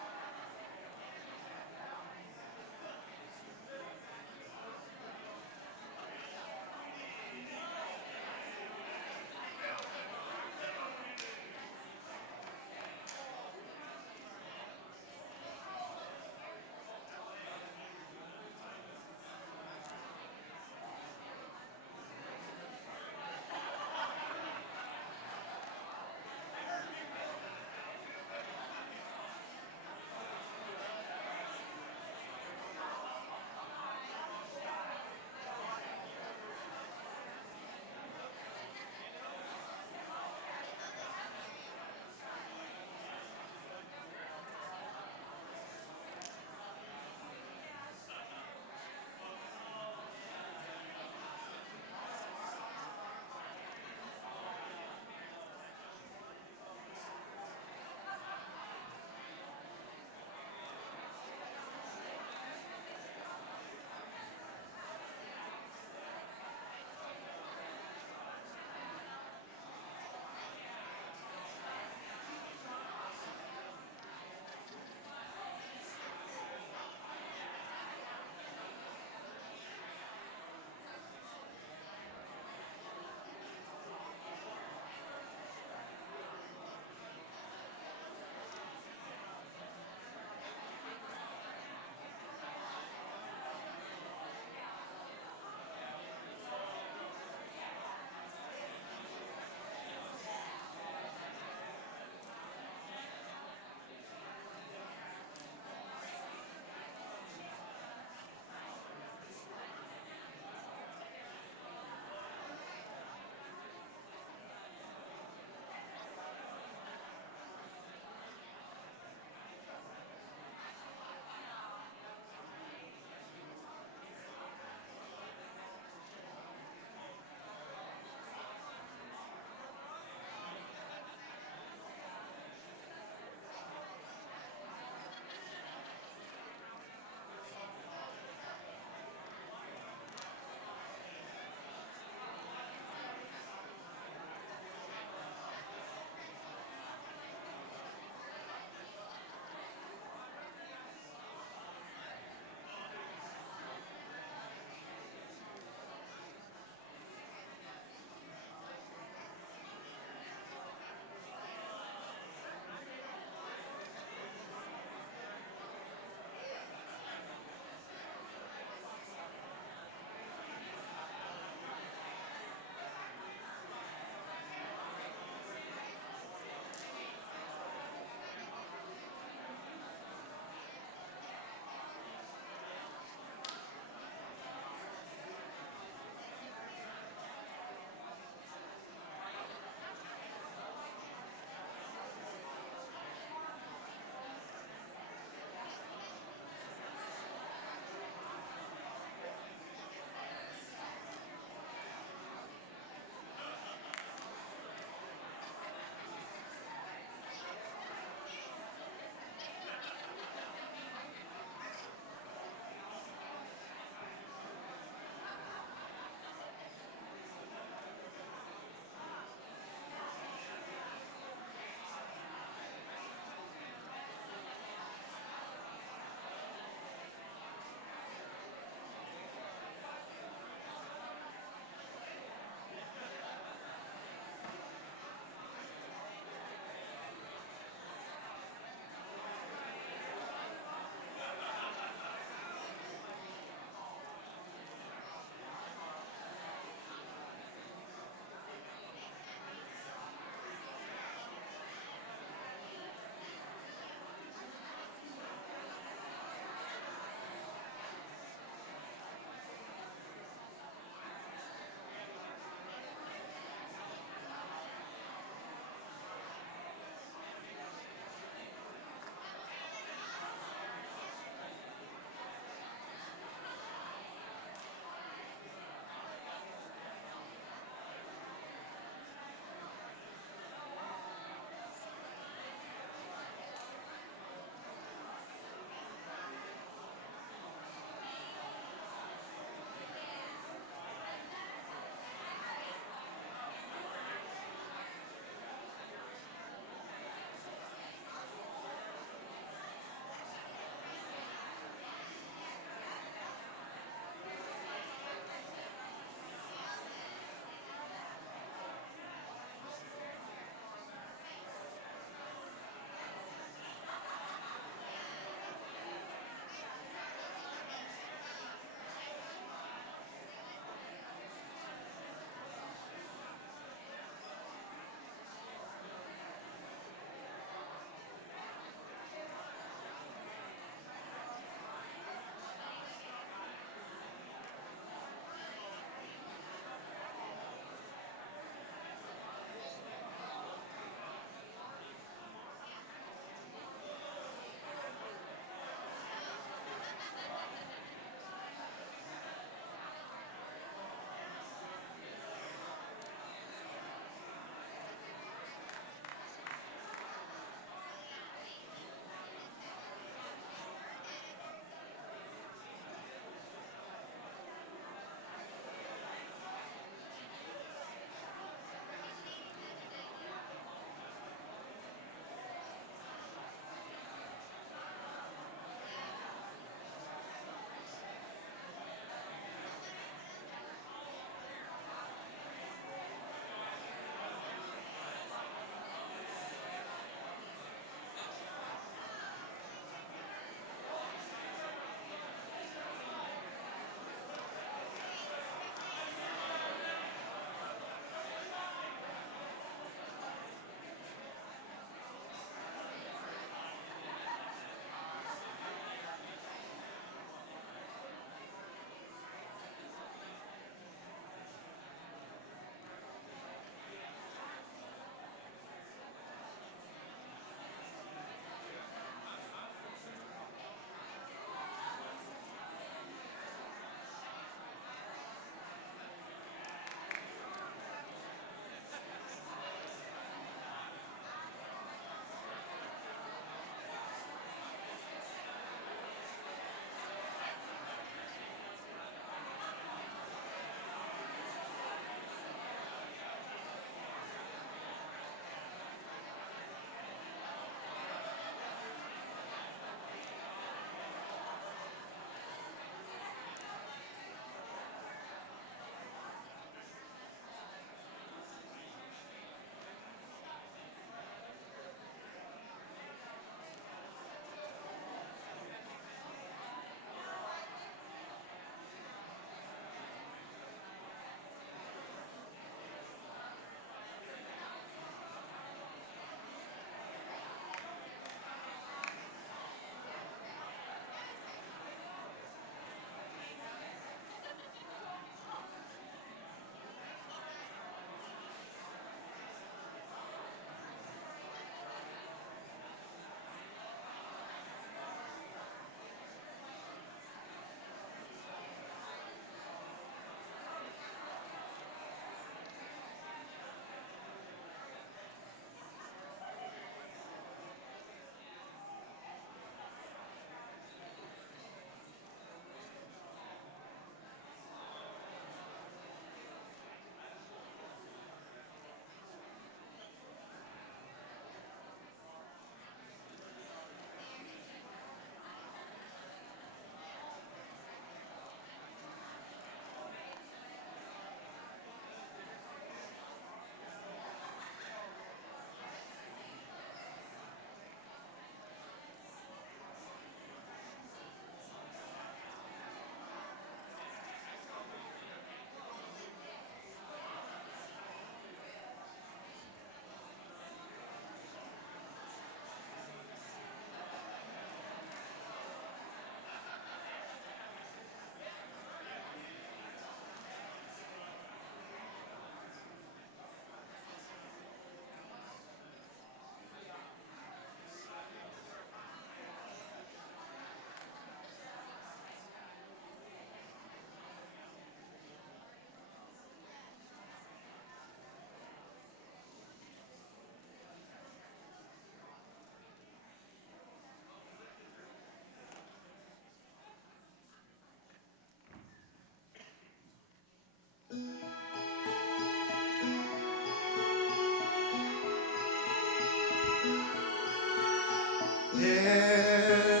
There,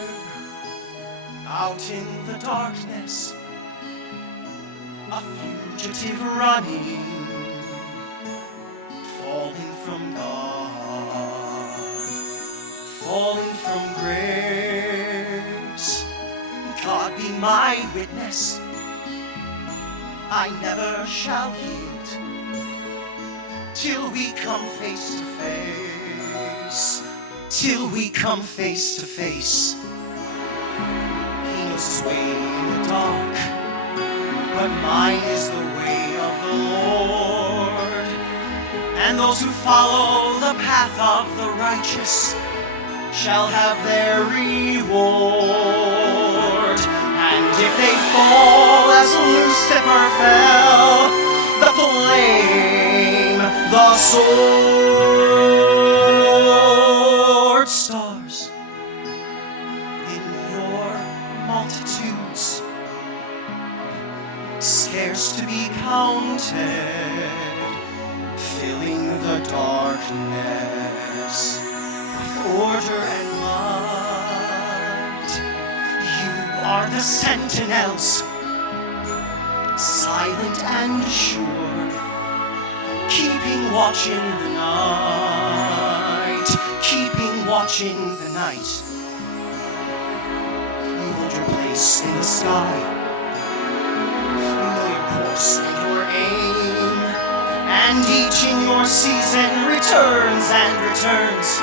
out in the darkness, a fugitive running, falling from God, falling from grace. God be my witness, I never shall yield till we come face to face, till we come face to face. He knows his way in the dark, but mine is the way of the Lord. And those who follow the path of the righteous shall have their reward. And if they fall as Lucifer fell, the flame, the sword, stars in your multitudes, scarce to be counted, filling the darkness with order and light. You are the sentinels, silent and sure, keeping watch in the night, keeping watch in the night. You hold your place in the sky, you know your course and your aim, and each in your season returns and returns,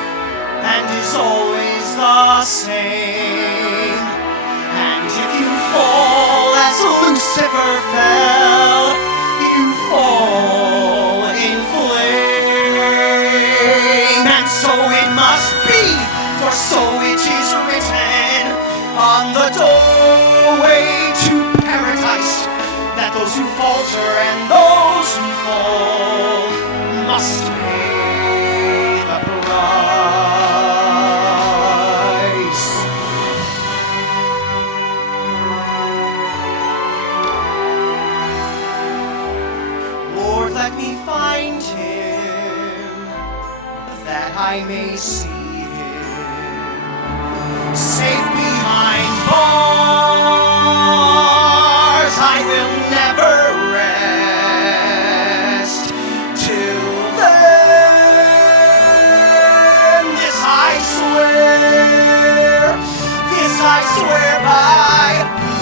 and is always the same. And if you fall as Lucifer fell, you fall in flame. And so it must be, for so it is written on the doorway to paradise, that those who falter and those who fall must pay the price. Lord, let me find him, that I may see him, safe behind bars. I will never rest till then. This I swear by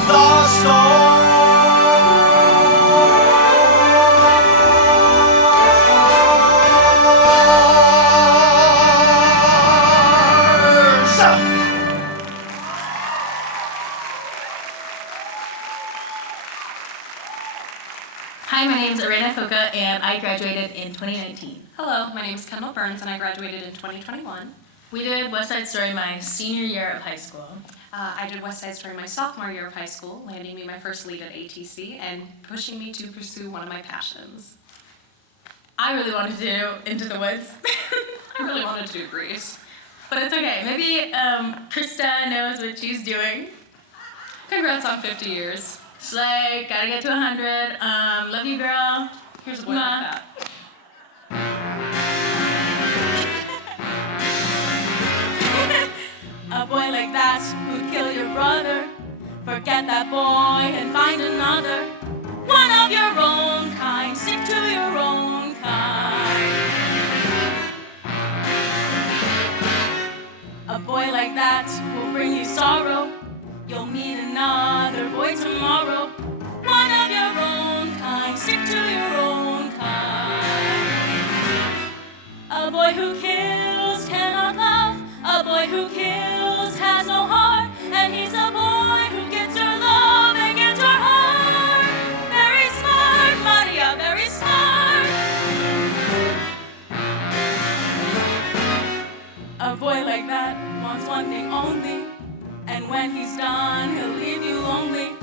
the stars. Hi, my name is Arena Coca, and I graduated in 2019. Hello, my name is Kendall Burns, and I graduated in 2021. We did West Side Story my senior year of high school. I did West Side Story my sophomore year of high school, landing me my first lead at ATC and pushing me to pursue one of my passions. I really wanted to do Into the Woods. I really wanted to do Grease. But it's okay. Maybe Krista knows what she's doing. Congrats on 50 years. Slay, gotta get to 100. Love you, girl. Here's a boy like that. A boy like that who'd kill your brother. Forget that boy and find another. One of your own kind, stick to your own kind. A boy like that will bring you sorrow. You'll meet another boy tomorrow. One of your own kind, stick to your own kind. A boy who kills cannot love. A boy who kills has no heart. And he's a boy who gets your love and gets your heart. Very smart, Maria, very smart. A boy like that wants one thing only. And when he's done, he'll leave you lonely.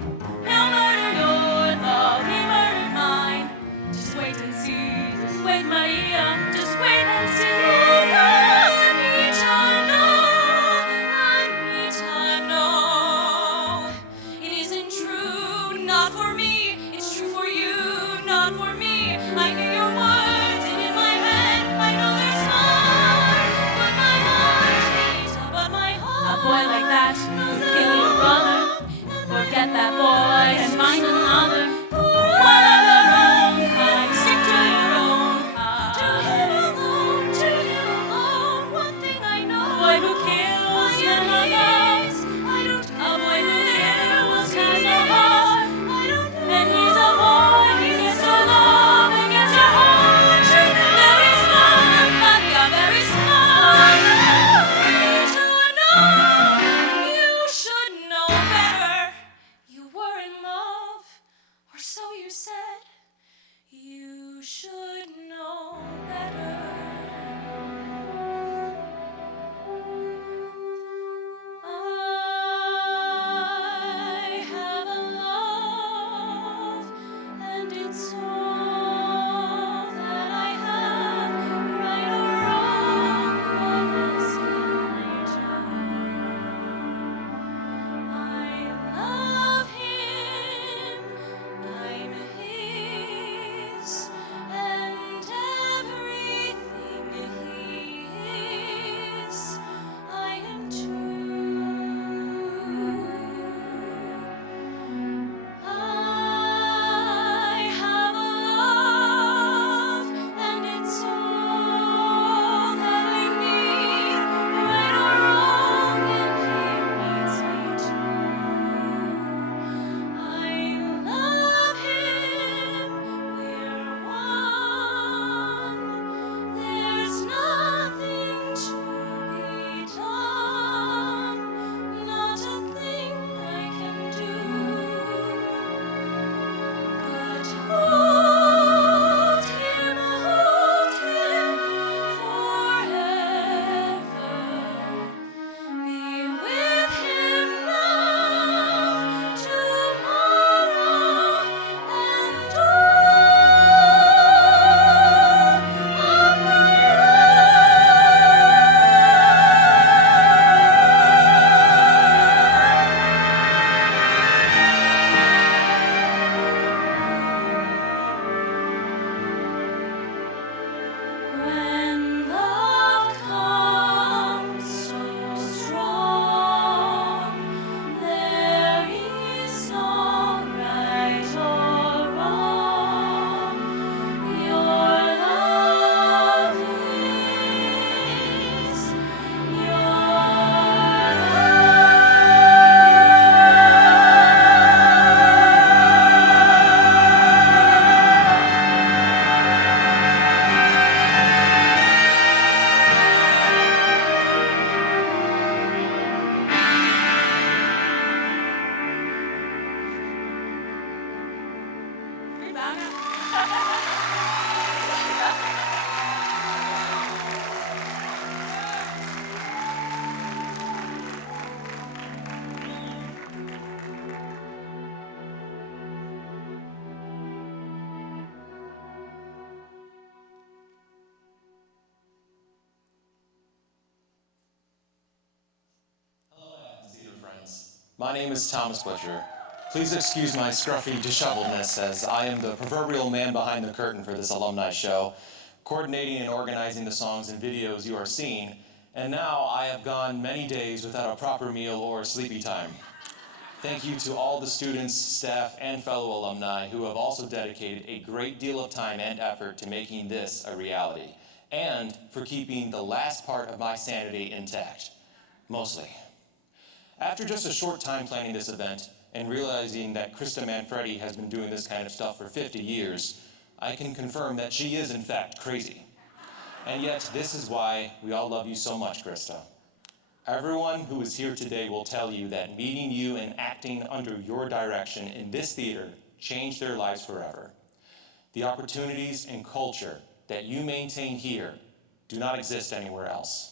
He'll murder your love, he murdered mine. Just wait and see, just wait, Maria, just wait and see. It isn't true, not for me. It's true for you, not for me. I hear your words and in my head I know they're smart. But my heart beats, but my heart. My name is Thomas Butcher. Please excuse my scruffy disheveledness as I am the proverbial man behind the curtain for this alumni show, coordinating and organizing the songs and videos you are seeing, and now I have gone many days without a proper meal or sleepy time. Thank you to all the students, staff, and fellow alumni who have also dedicated a great deal of time and effort to making this a reality, and for keeping the last part of my sanity intact, mostly. After just a short time planning this event and realizing that Krista Manfredi has been doing this kind of stuff for 50 years, I can confirm that she is in fact crazy. And yet, this is why we all love you so much, Krista. Everyone who is here today will tell you that meeting you and acting under your direction in this theater changed their lives forever. The opportunities and culture that you maintain here do not exist anywhere else.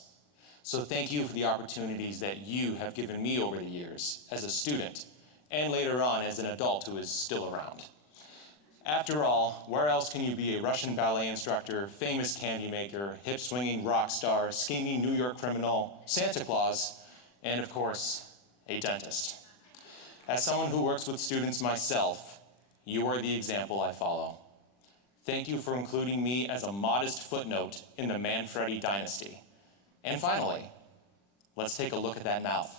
So thank you for the opportunities that you have given me over the years as a student and later on as an adult who is still around. After all, where else can you be a Russian ballet instructor, famous candy maker, hip-swinging rock star, scheming New York criminal, Santa Claus, and of course, a dentist? As someone who works with students myself, you are the example I follow. Thank you for including me as a modest footnote in the Manfredi dynasty. And finally, let's take a look at that mouth.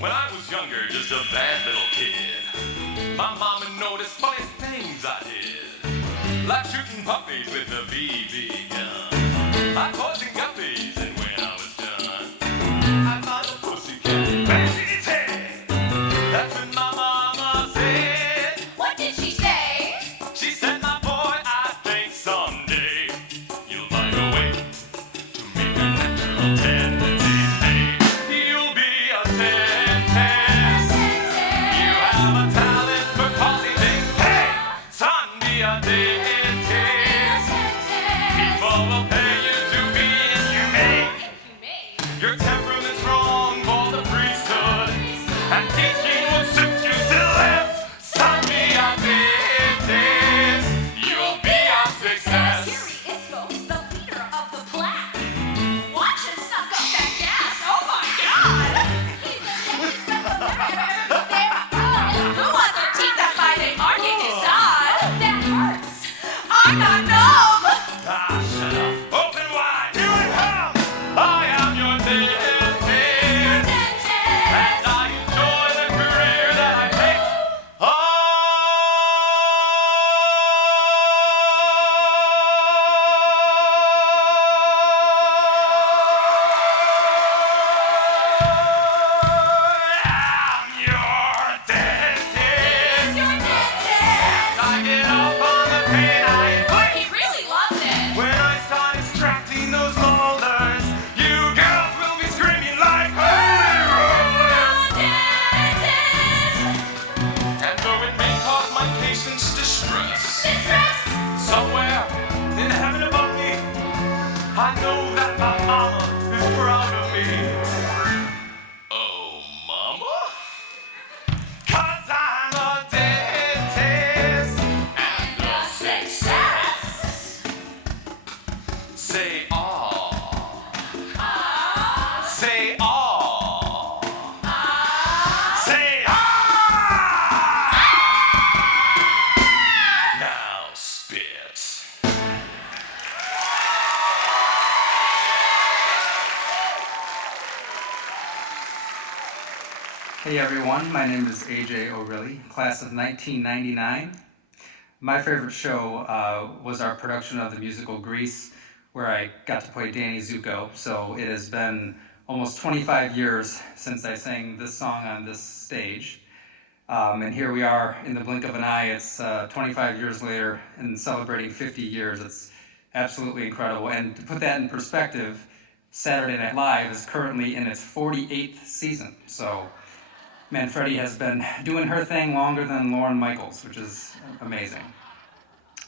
When I was younger, just a bad little kid, my mama noticed funny things I did, like shooting puppies with a BB gun. I poisoned guppies, and when I was done, I found a pussycat and bashed in its head. That's when my mama said, What did she say? she said, my boy, I think someday you'll find a way to make your natural tendencies pay. You'll be a dentist. You have a talent for causing things. Hey, son, be a dentist. People will pay you to be inhumane. Your temperament's wrong for the priesthood, and teaching will suit you still less. Son, be a dentist. You'll be a success. The leader of the black. Watch him suck up that gas. Oh my God! He's the next Who wants their teeth that by they marking his side? That hurts. I'm not numb. Ah, shut up. Open wide. Here I come. I am your dentist. And I enjoy the career that I picked. I'm your dentist. And I get off on the pain I inflict. He really loves it. When I start extracting those molars, you girls will be screaming like holy rollers. And though it may cause my patients distress, somewhere in heaven above me, I know that my mama is proud of me. Oh, mama? 'Cause I'm a dentist and a success. Say ah. Say ah. Say ah. Now spit. Hey everyone, my name is AJ O'Reilly, class of 1999. My favorite show was our production of the musical Grease, where I got to play Danny Zuko. So it has been almost 25 years since I sang this song on this stage. And here we are in the blink of an eye. It's 25 years later and celebrating 50 years. It's absolutely incredible. And to put that in perspective, Saturday Night Live is currently in its 48th season. So Manfredi has been doing her thing longer than Lorne Michaels, which is amazing.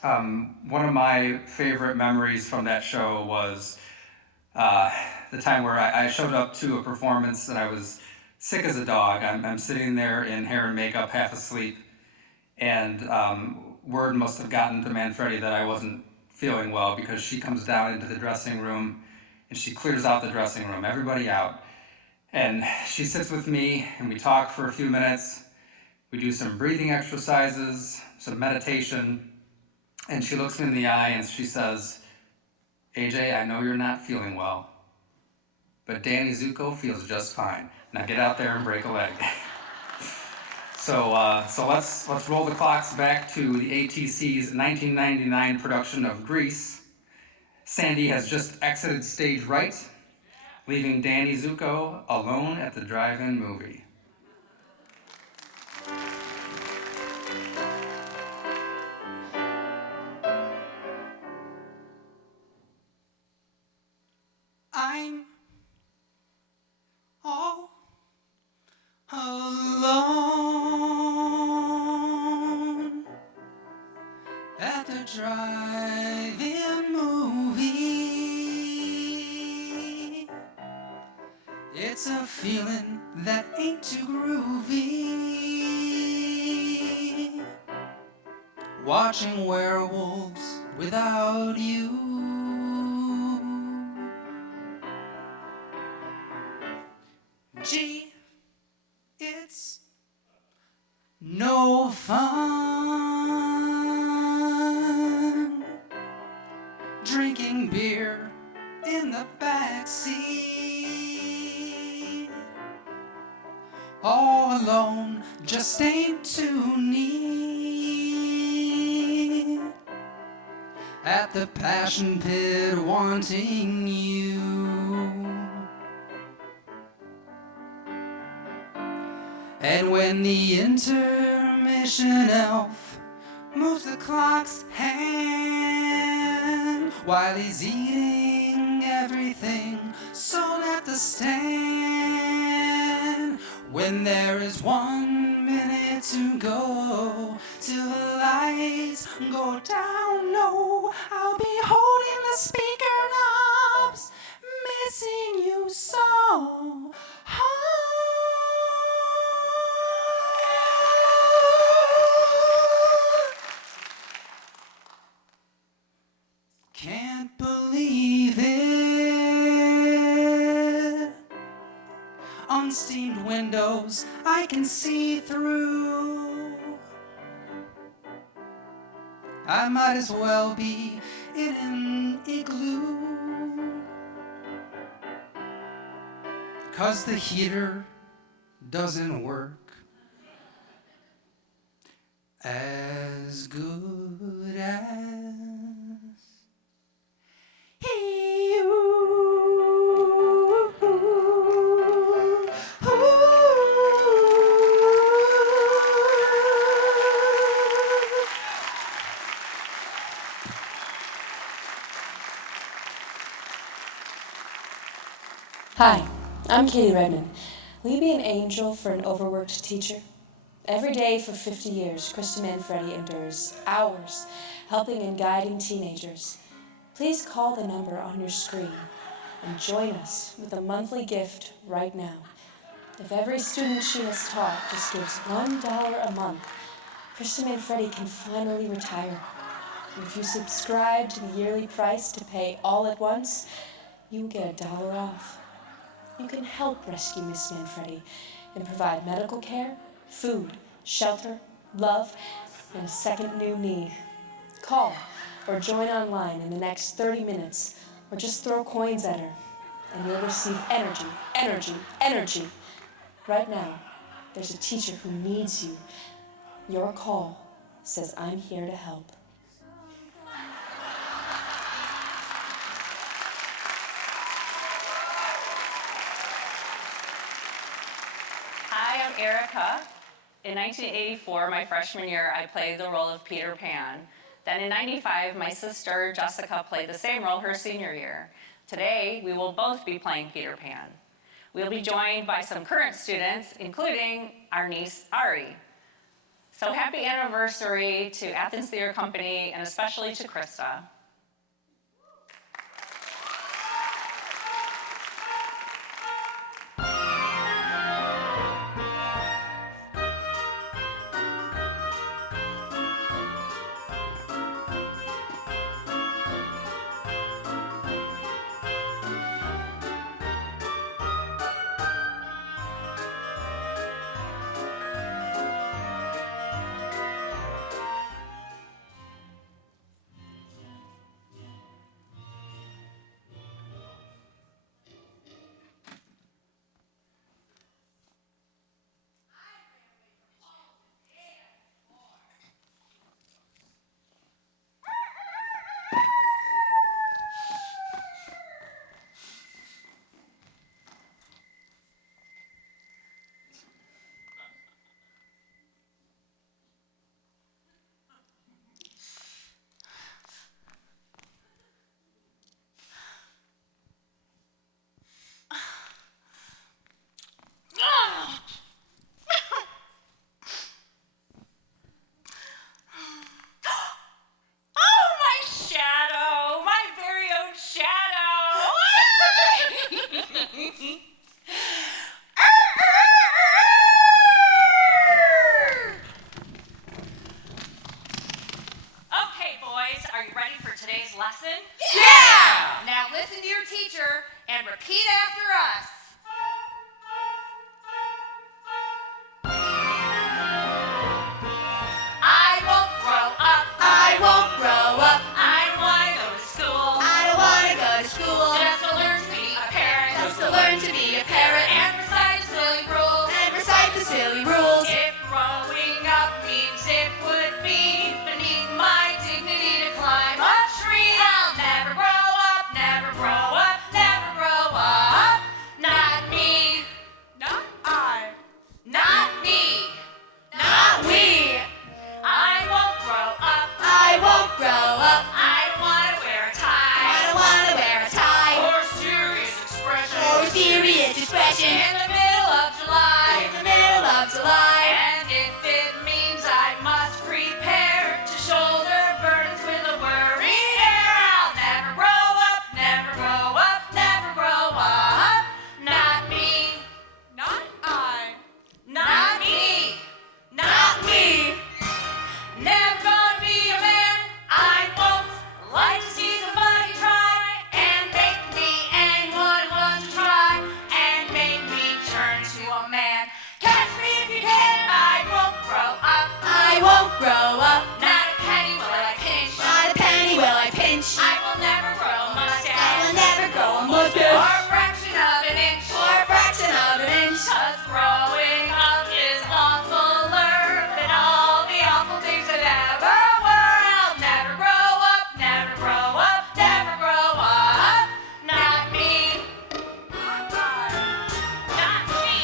One of my favorite memories from that show was the time where I showed up to a performance and I was sick as a dog. I'm sitting there in hair and makeup, half asleep, and word must have gotten to Manfredi that I wasn't feeling well because she comes down into the dressing room and she clears out the dressing room, everybody out. And she sits with me and we talk for a few minutes. We do some breathing exercises, some meditation, and she looks me in the eye and she says, AJ, I know you're not feeling well, but Danny Zuko feels just fine. Now get out there and break a leg. So let's roll the clocks back to the ATC's 1999 production of Grease. Sandy has just exited stage right, leaving Danny Zuko alone at the drive-in movie. I'm all alone at the drive-in movie. It's a feeling that ain't too groovy. Watching werewolves without you. Gee, it's no fun drinking beer in the backseat. All alone just ain't too neat. At the passion pit wanting you. And when the intermission elf moves the clock's hand while he's eating everything sold at the stand, when there is 1 minute to go till the lights go down low, I'll be holding the speaker knobs, missing you so hard. Can't believe it. Unsteamed windows I can see through. I might as well be in an igloo. 'Cause the heater doesn't work as good as Hi, I'm Katie Redmond. Will you be an angel for an overworked teacher? Every day for 50 years, Krista Manfredi endures hours helping and guiding teenagers. Please call the number on your screen and join us with a monthly gift right now. If every student she has taught just gives $1 a month, Krista Manfredi can finally retire. And if you subscribe to the yearly price to pay all at once, you will get $1 off. You can help rescue Miss Manfredi and provide medical care, food, shelter, love, and a second new knee. Call or join online in the next 30 minutes, or just throw coins at her, and you'll receive energy, energy, energy. Right now, there's a teacher who needs you. Your call says I'm here to help. Hi, I'm Erica. In 1984, my freshman year, I played the role of Peter Pan. Then in 95, my sister Jessica played the same role her senior year. Today, we will both be playing Peter Pan. We'll be joined by some current students, including our niece, Ari. So happy anniversary to Athens Theater Company, and especially to Krista. are you ready for today's lesson? Yeah! Now listen to your teacher and repeat after us. I won't grow up. I won't grow up. I don't want to go to school. I don't want to go to school. Just to learn to be a parent. Just to learn to be a parent. And recite the silly rules. And recite the silly rules. If growing up means it would be beneath my dignity to climb a tree, I'll never grow up, never grow up, never grow up. Not me. Not I. Not me. Not we. I won't grow up. I won't grow up. I don't want to wear a tie. I don't want to wear a tie. Or serious expression. Or serious expression. In the middle of July. In the middle of July. And if it means I must prepare to shoulder burdens with a worried air, I'll never grow up, never grow up, never grow up. Not me. Not I. Not me. Not we. Never gonna be a man. I won't like to see somebody try and make me anyone who wants to try and make me turn to a man. Catch me if you can. I won't grow up. I won't grow up. Not a penny will I pinch. Not a penny will I pinch. I will never grow a mustache. I will never grow a Or mustache. a fraction of an inch. Or a fraction of an inch. 'Cause growing up is awfuler than all the awful things that ever were. I'll never grow up, never grow up, never grow up. Not me. Not I. Not me.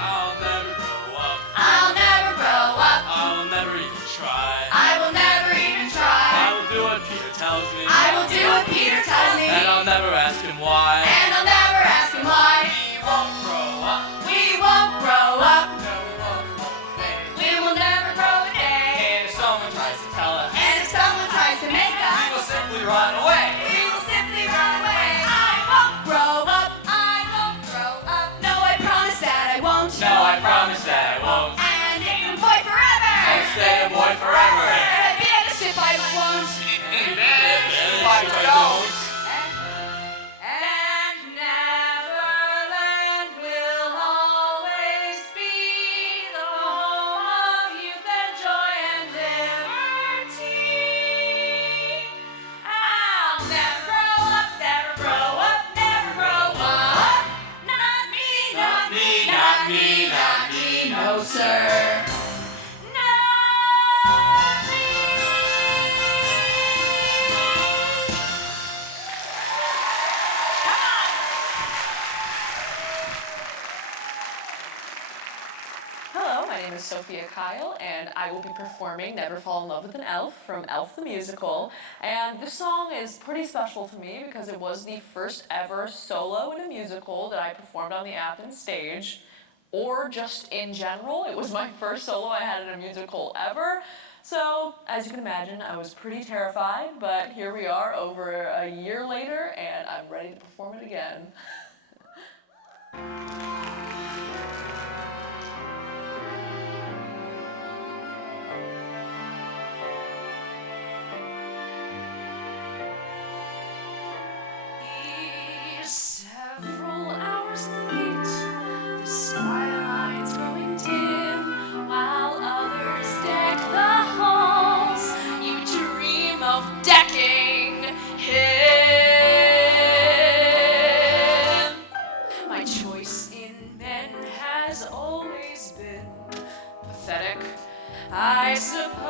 I'll never grow up. I'll never grow up. I'll never even try. I will never even I try. will do what Peter tells me. I will do what Peter tells me. And I'll never ask him why. And I'll never ask him why. We won't grow up. We won't grow up. No, we won't grow up. We will never grow a day. And if someone tries to tell us, And if someone tries to make we us, will simply run away. we will simply run away. I won't grow up. I won't grow up. No, I promise that I won't. No, I promise that I won't. And stay a boy forever. I'll stay a boy forever. And I'd be honest if I won't. And if I don't. And Neverland will always be the home of youth and joy and liberty. I'll never grow up, never grow up, never grow up. Not me, Not me, not me, not me. No, sir. not me. Hello, my name is Sophia Kyle, and I will be performing Never Fall in Love with an Elf from Elf the Musical. And this song is pretty special to me because it was the first ever solo in a musical that I performed on the Athens stage, or just in general. It was my first solo I had in a musical ever. So, as you can imagine, I was pretty terrified, but here we are over a year later, and I'm ready to perform it again. Several hours late, the skyline's growing dim, while others deck the halls. You dream of decking him. My choice in men has always been pathetic, I suppose.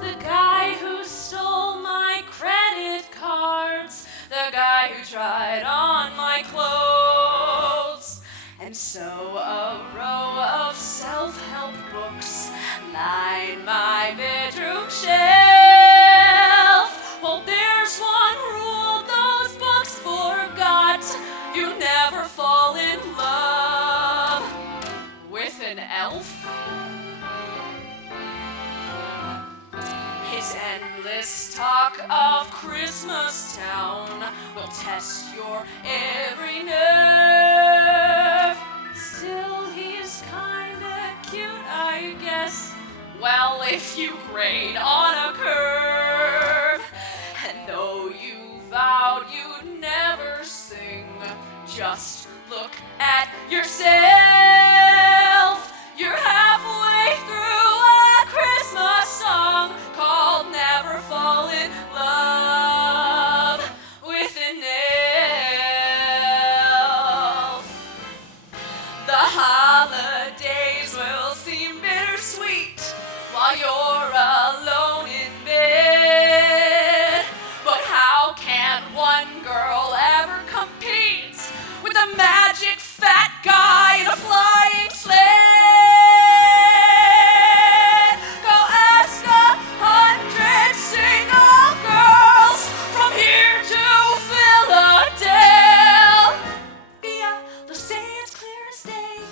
The guy who stole my credit cards, the guy who tried on my clothes. And so a row of self-help books line my bedroom shelf. Well, there's one rule those books forgot: you never fall in love with an elf. His endless talk of Christmas Town will test your every nerve. Still, he's kinda cute, I guess. Well, if you grade on a curve, and though you vowed you'd never sing, just look at yourself. You're halfway through a Christmas song called Never Fall in Love with an Elf. The holidays will seem bittersweet while you're alone in bed. But how can one girl ever compete with a magic fat guy in a flying sled? Go ask 100 single girls from here to Philadelphia. They'll say it's clear as day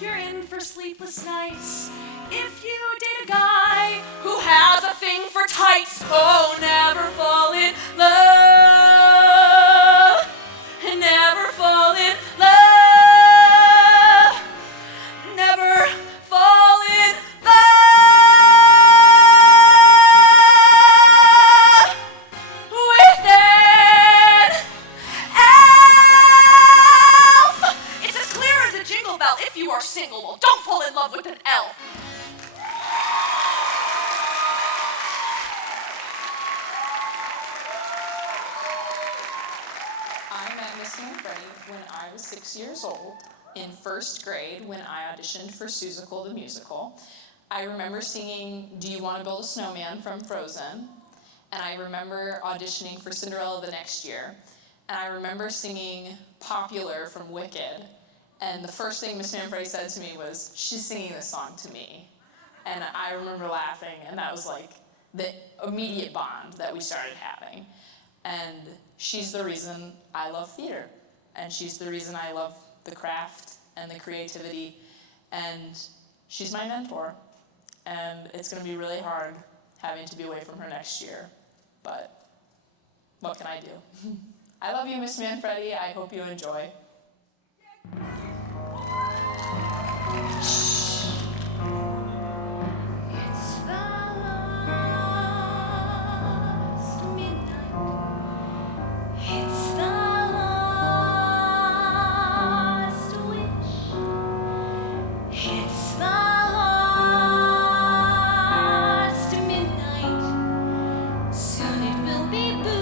you're in for sleepless nights if you date a guy who has a thing for tights. Oh, never fall in love. Never fall in love. Never fall in love with an elf. It's as clear as a jingle bell. If you are single, well, don't fall in love with an elf. I met Miss Manfredi when I was 6 years old in first grade when I auditioned for Seussical the Musical. I remember singing Do You Want to Build a Snowman from Frozen, and I remember auditioning for Cinderella the next year, and I remember singing Popular from Wicked, and the first thing Miss Manfredi said to me was, she's singing this song to me. And I remember laughing, and that was like the immediate bond that we started having. And she's the reason I love theater, and she's the reason I love the craft and the creativity, and she's my mentor. And it's gonna be really hard having to be away from her next year, but what can I do? I love you, Miss Manfredi. I hope you enjoy. It's the last midnight. It's the last wish. It's the last midnight. Soon it will be boomslish.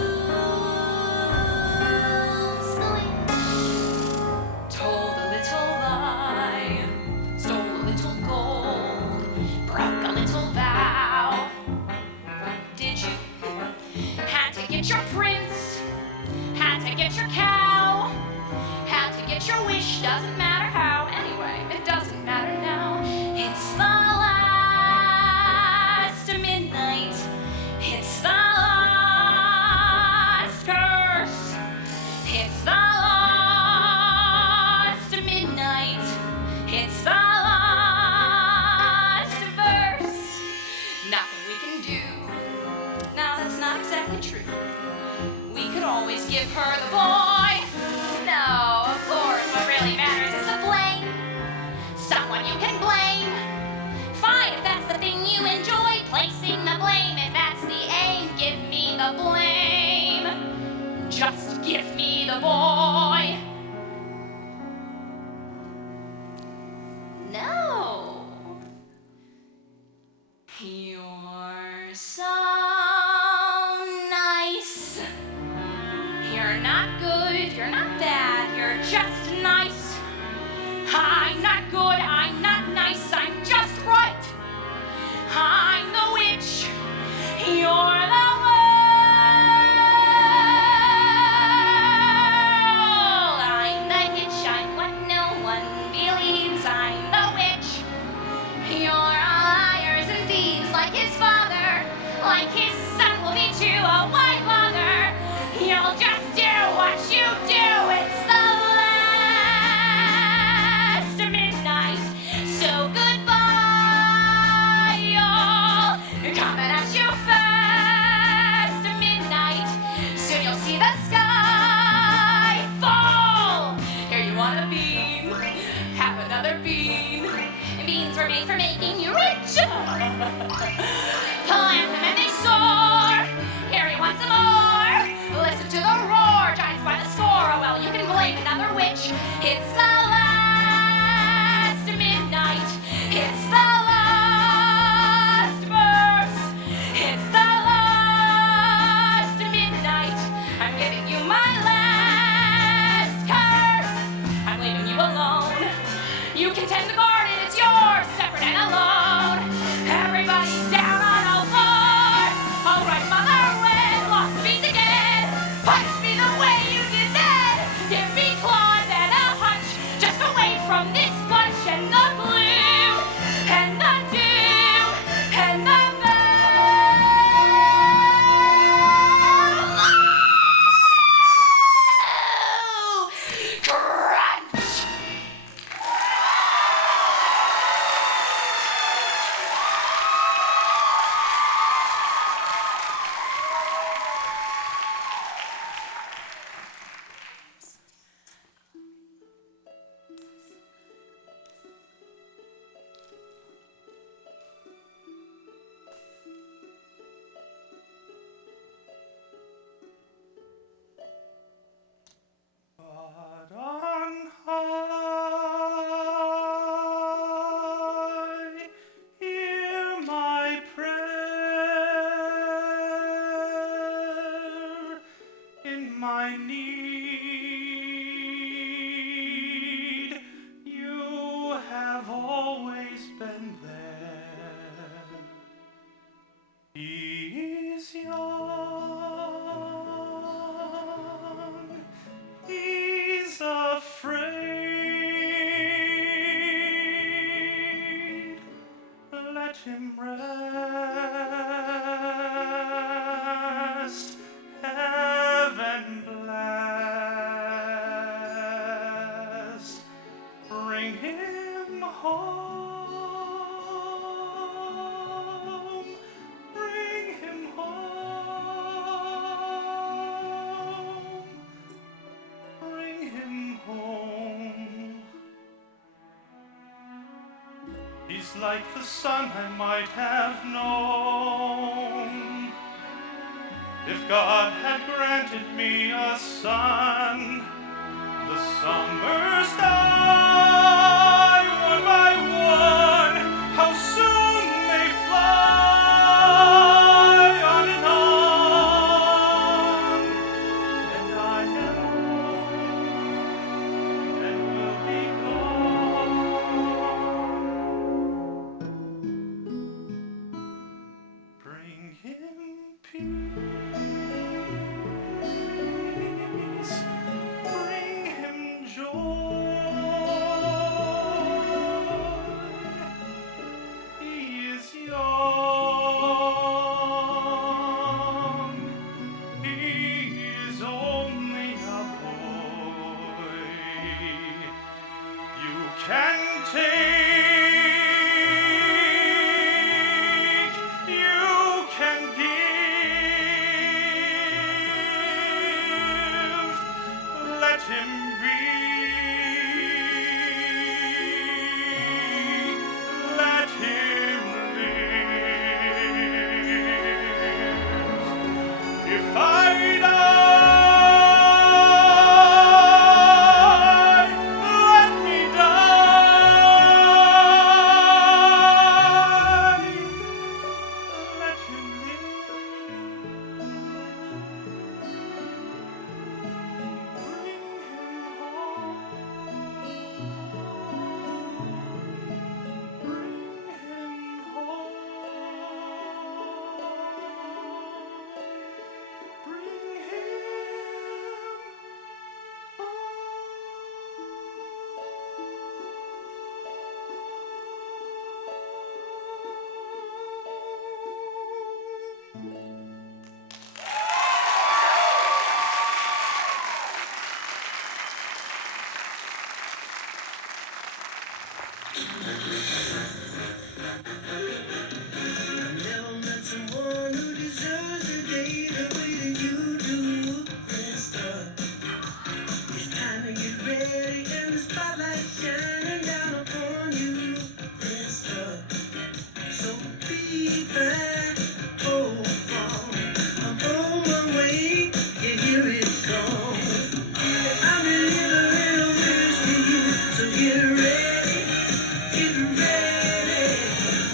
Told a little lie, stole a little gold, broke a little vow. Did you? Had to get your prince, had to get your cow, had to get your wish, doesn't matter how. Anyway, it doesn't matter now. It's the last midnight. It's the last curse. It's the last midnight. It's the last verse. Nothing we can do. Now that's not exactly true. We could always give her the boy. No, of course, what really matters is the blame. Someone you can blame. Fine if that's the thing you enjoy. Placing the blame if that's the aim. Give me the blame. Just give me the boy. No. You're so nice. You're not good, you're not bad, you're just nice. I'm not good, I'm not nice, I'm just right. I'm the witch, you're the world. I'm the hitch, I'm what no one believes. I'm the witch, you're all liars and thieves like his father. Like his son will be too, a white mother. You'll just do what you do. It's the last midnight. So goodbye, y'all. Coming at you fast, midnight. Soon you'll see the sky fall. Here you want a bean, have another bean. Beans were made for making you rich. let him rest. Heaven blessed. Bring him home. Bring him home. Bring him home. He's like the son I might have known. If God had granted me a son, the summers die one by one. How soon they fly on and on. And I am old and will be gone. Bring him peace. Bring him joy. He is young. He is only a boy. You can take, you can give. Let him be. Let him live. If I die, let me die. Let him live. Bring him home. Bring him home. Bring him Never met someone who deserves a day the way that you do, Krista. It's time to get ready and the spotlight shining down upon you, Krista. So be fair, hold on. I'm on my way, you hear it comes. I'm delivering a wish to you, so get ready, get ready.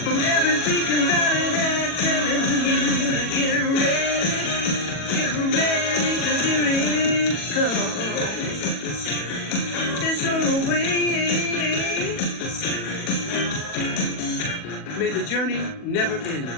From every beat and valley they're telling you to get ready, 'cause here it comes. It's on the way. May the journey never end.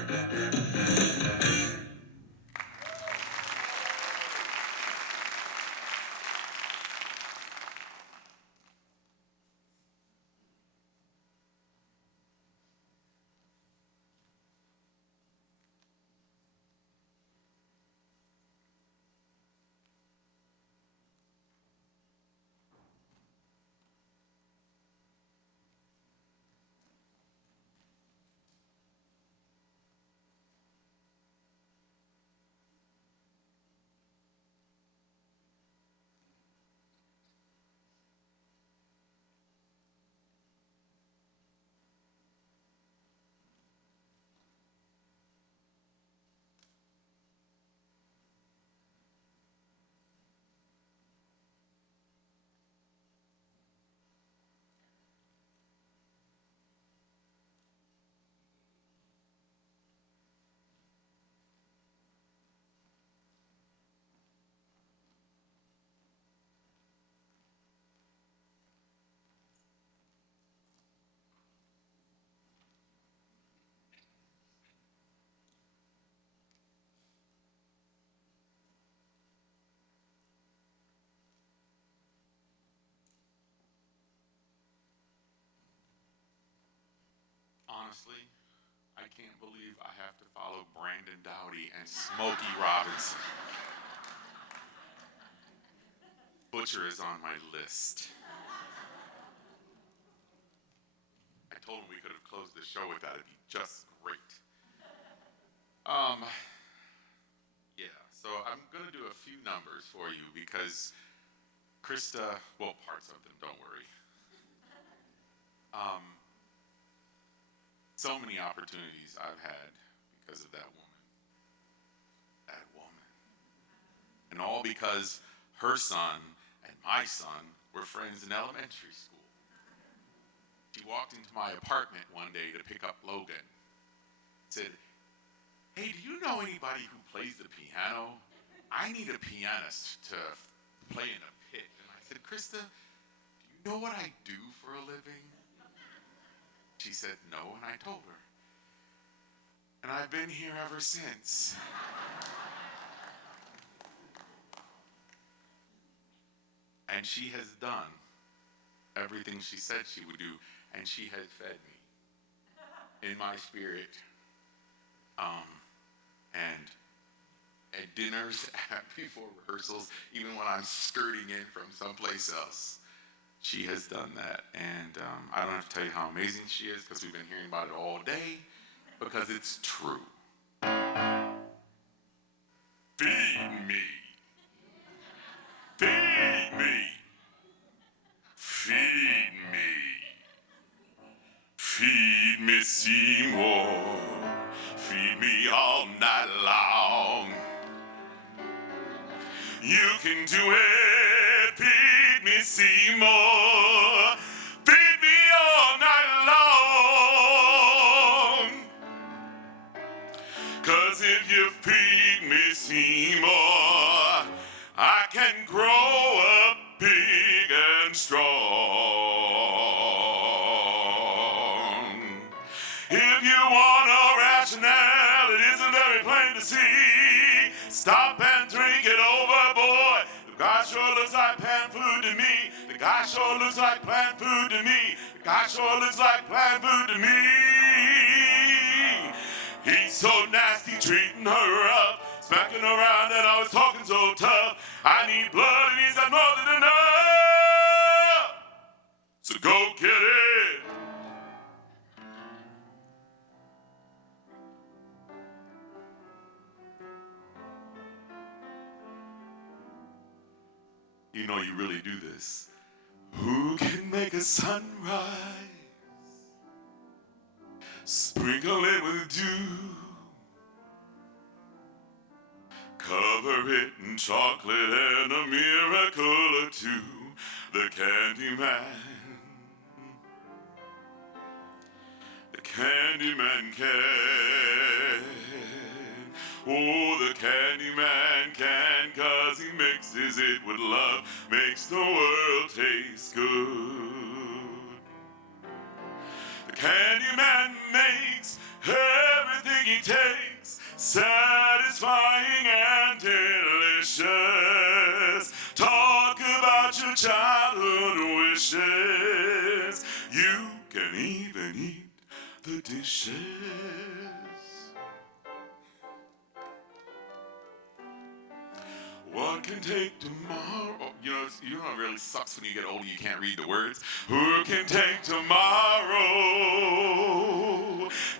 Honestly, I can't believe I have to follow Brandon Dowdy and Smokey Robinson. Butcher is on my list. I told him we could have closed the show with that. It'd be just great. Yeah, so I'm gonna do a few numbers for you because Krista, well, parts of them, don't worry. So many opportunities I've had because of that woman. And all because her son and my son were friends in elementary school. She walked into my apartment one day to pick up Logan. Said, "Hey, do you know anybody who plays the piano? I need a pianist to play in a pit." And I said, "Krista, do you know what I do for a living?" She said, "No," and I told her. And I've been here ever since. And she has done everything she said she would do, and she has fed me in my spirit. And at dinners, before rehearsals, even when I'm skirting in from someplace else, she has done that. And I don't have to tell you how amazing she is because we've been hearing about it all day, because it's true. Feed me. Feed me. Feed me. Feed me, Seymour. Feed me all night long. You can do it. Feed me, Seymour. Feed me all night long. 'Cause if you feed me, Seymour, I can grow up big and strong. If you want a rationale, it isn't very plain to see. Stop and drink it over, boy. The guy sure looks like plant food to me. The guy sure looks like plant food to me. The guy sure looks like plant food to me. He's so nasty, treating her rough, smacking around, and I was talking so tough. I need blood, and he's got more than enough. So go get it. You know you really do this. Who can make a sunrise? Sprinkle it with dew. Cover it in chocolate and a miracle or two. The Candyman. The Candyman can. Oh, the Candyman can, 'cause he mixes it with love, makes the world taste good. The Candyman makes everything he takes satisfying and delicious. Talk about your childhood wishes. You can even eat the dishes. What can take tomorrow? You know it really sucks when you get older, you can't read the words. Who can take tomorrow?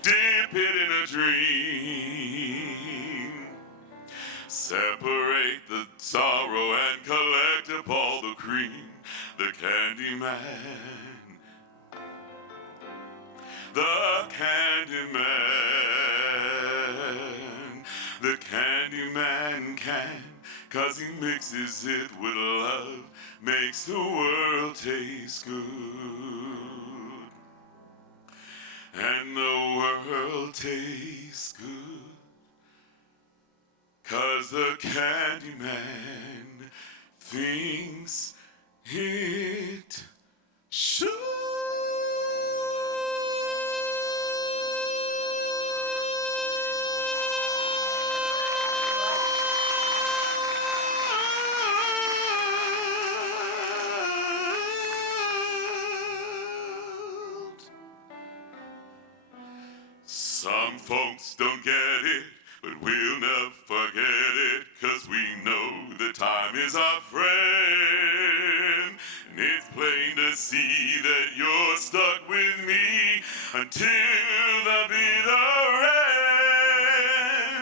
Dip it in a dream. Separate the sorrow and collect up all the cream. The Candyman. The Candyman. The Candyman can. 'Cause he mixes it with love, makes the world taste good. And the world tastes good. 'Cause the Candyman thinks it should. Some folks don't get it, but we'll never forget it, 'cause we know the time is our friend. And it's plain to see that you're stuck with me until the bitter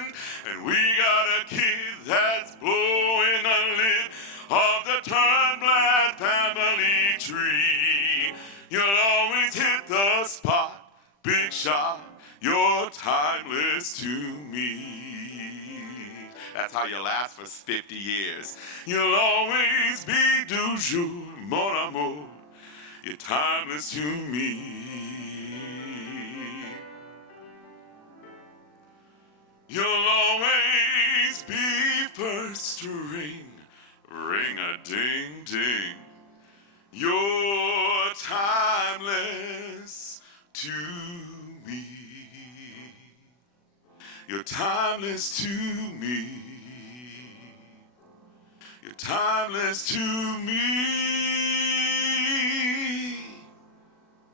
end. And we got a kid that's blowing the lid of the Turnblad family tree. You'll always hit the spot, big shot. You're timeless to me. That's how you last for 50 years. You'll always be du jour, mon amour. You're timeless to me. You'll always be first to ring a ding ding. You're timeless to me. You're timeless to me. You're timeless to me.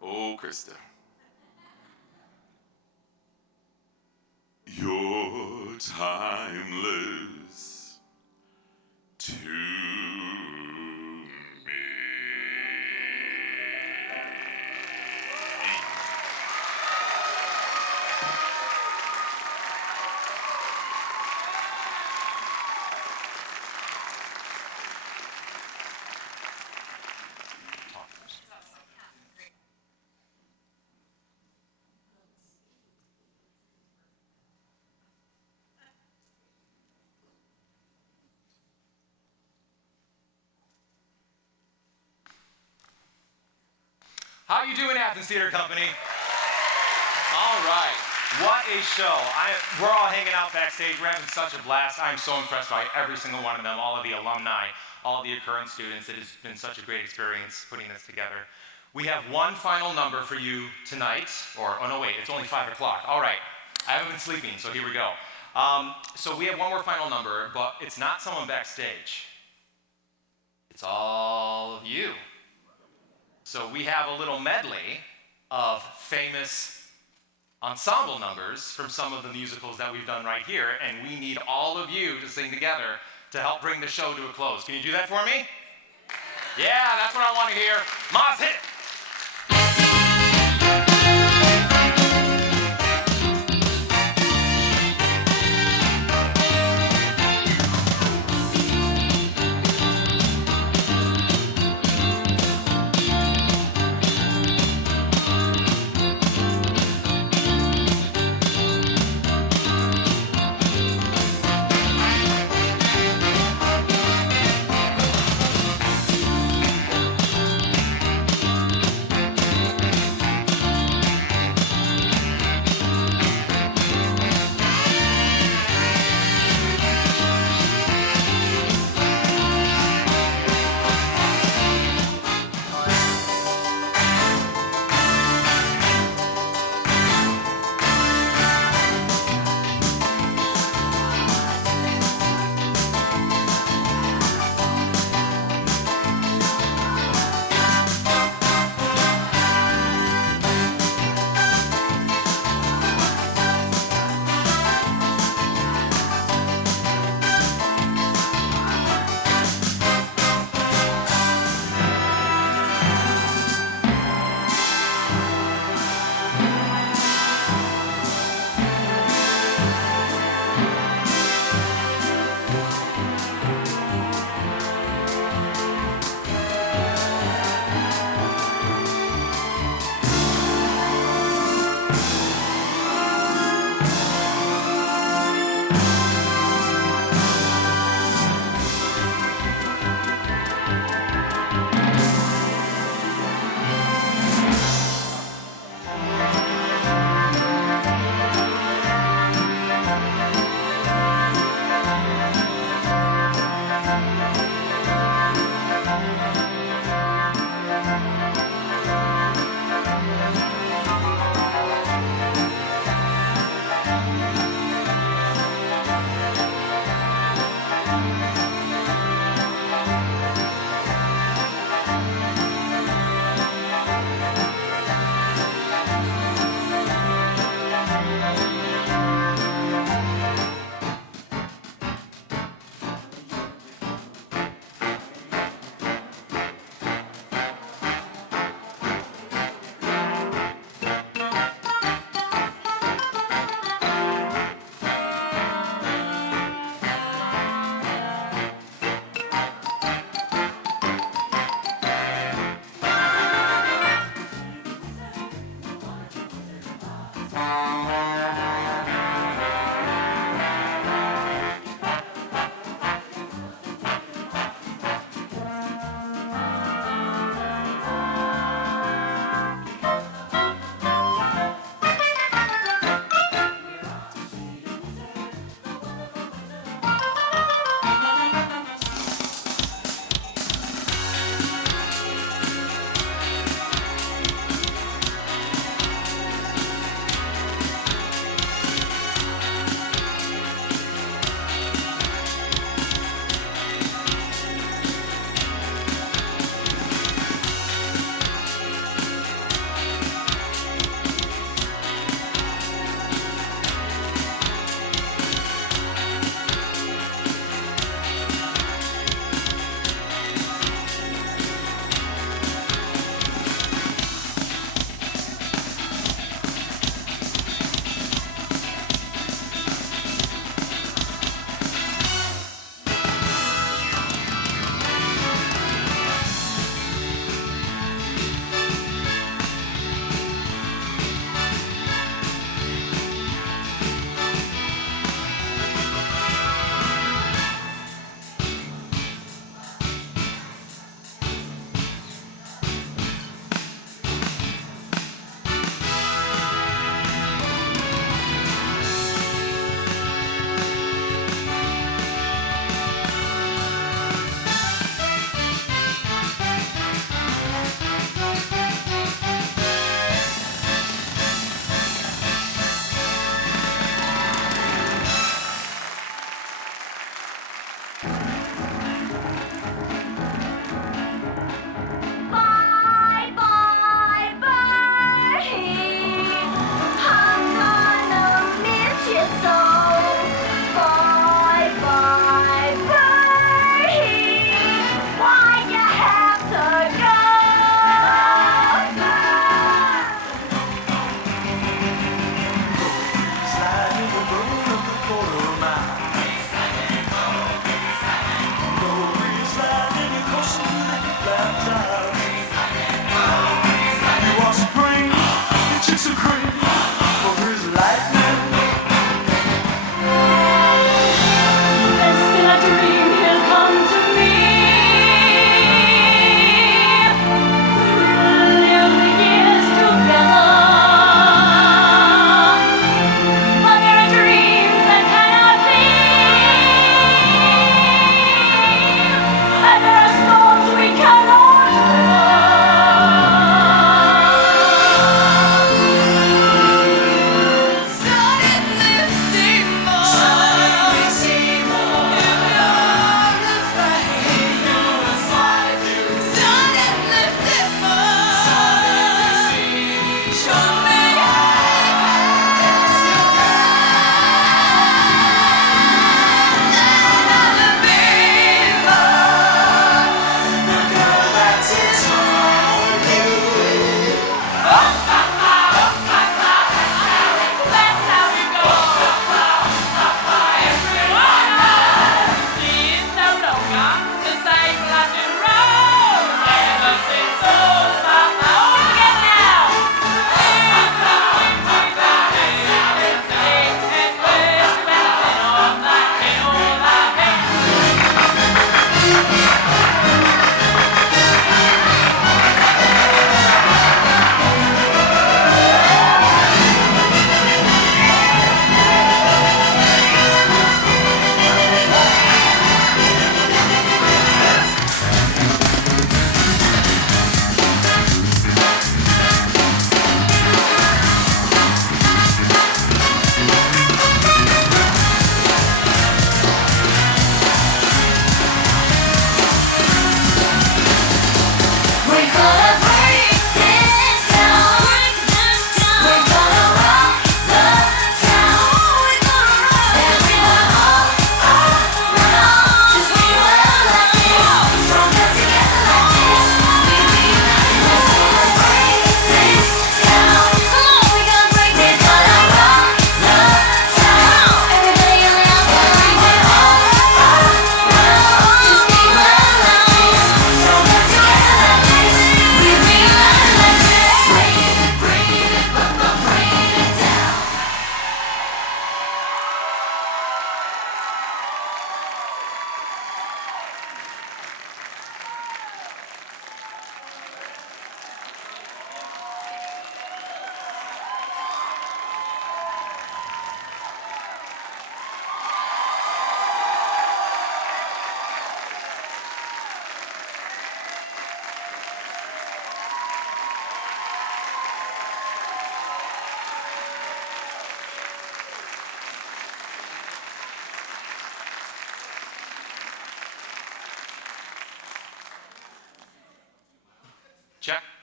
Oh, Krista. You're timeless to How you doing, Athens Theater Company? All right, what a show. We're all hanging out backstage. We're having such a blast. I'm so impressed by every single one of them, all of the alumni, all of the current students. It has been such a great experience putting this together. We have one final number for you tonight, oh no, wait, it's only 5 o'clock. All right, I haven't been sleeping, so here we go. So we have one more final number, but it's not someone backstage. It's all of you. So we have a little medley of famous ensemble numbers from some of the musicals that we've done right here, and we need all of you to sing together to help bring the show to a close. Can you do that for me? Yeah, that's what I want to hear. Moz, hit it!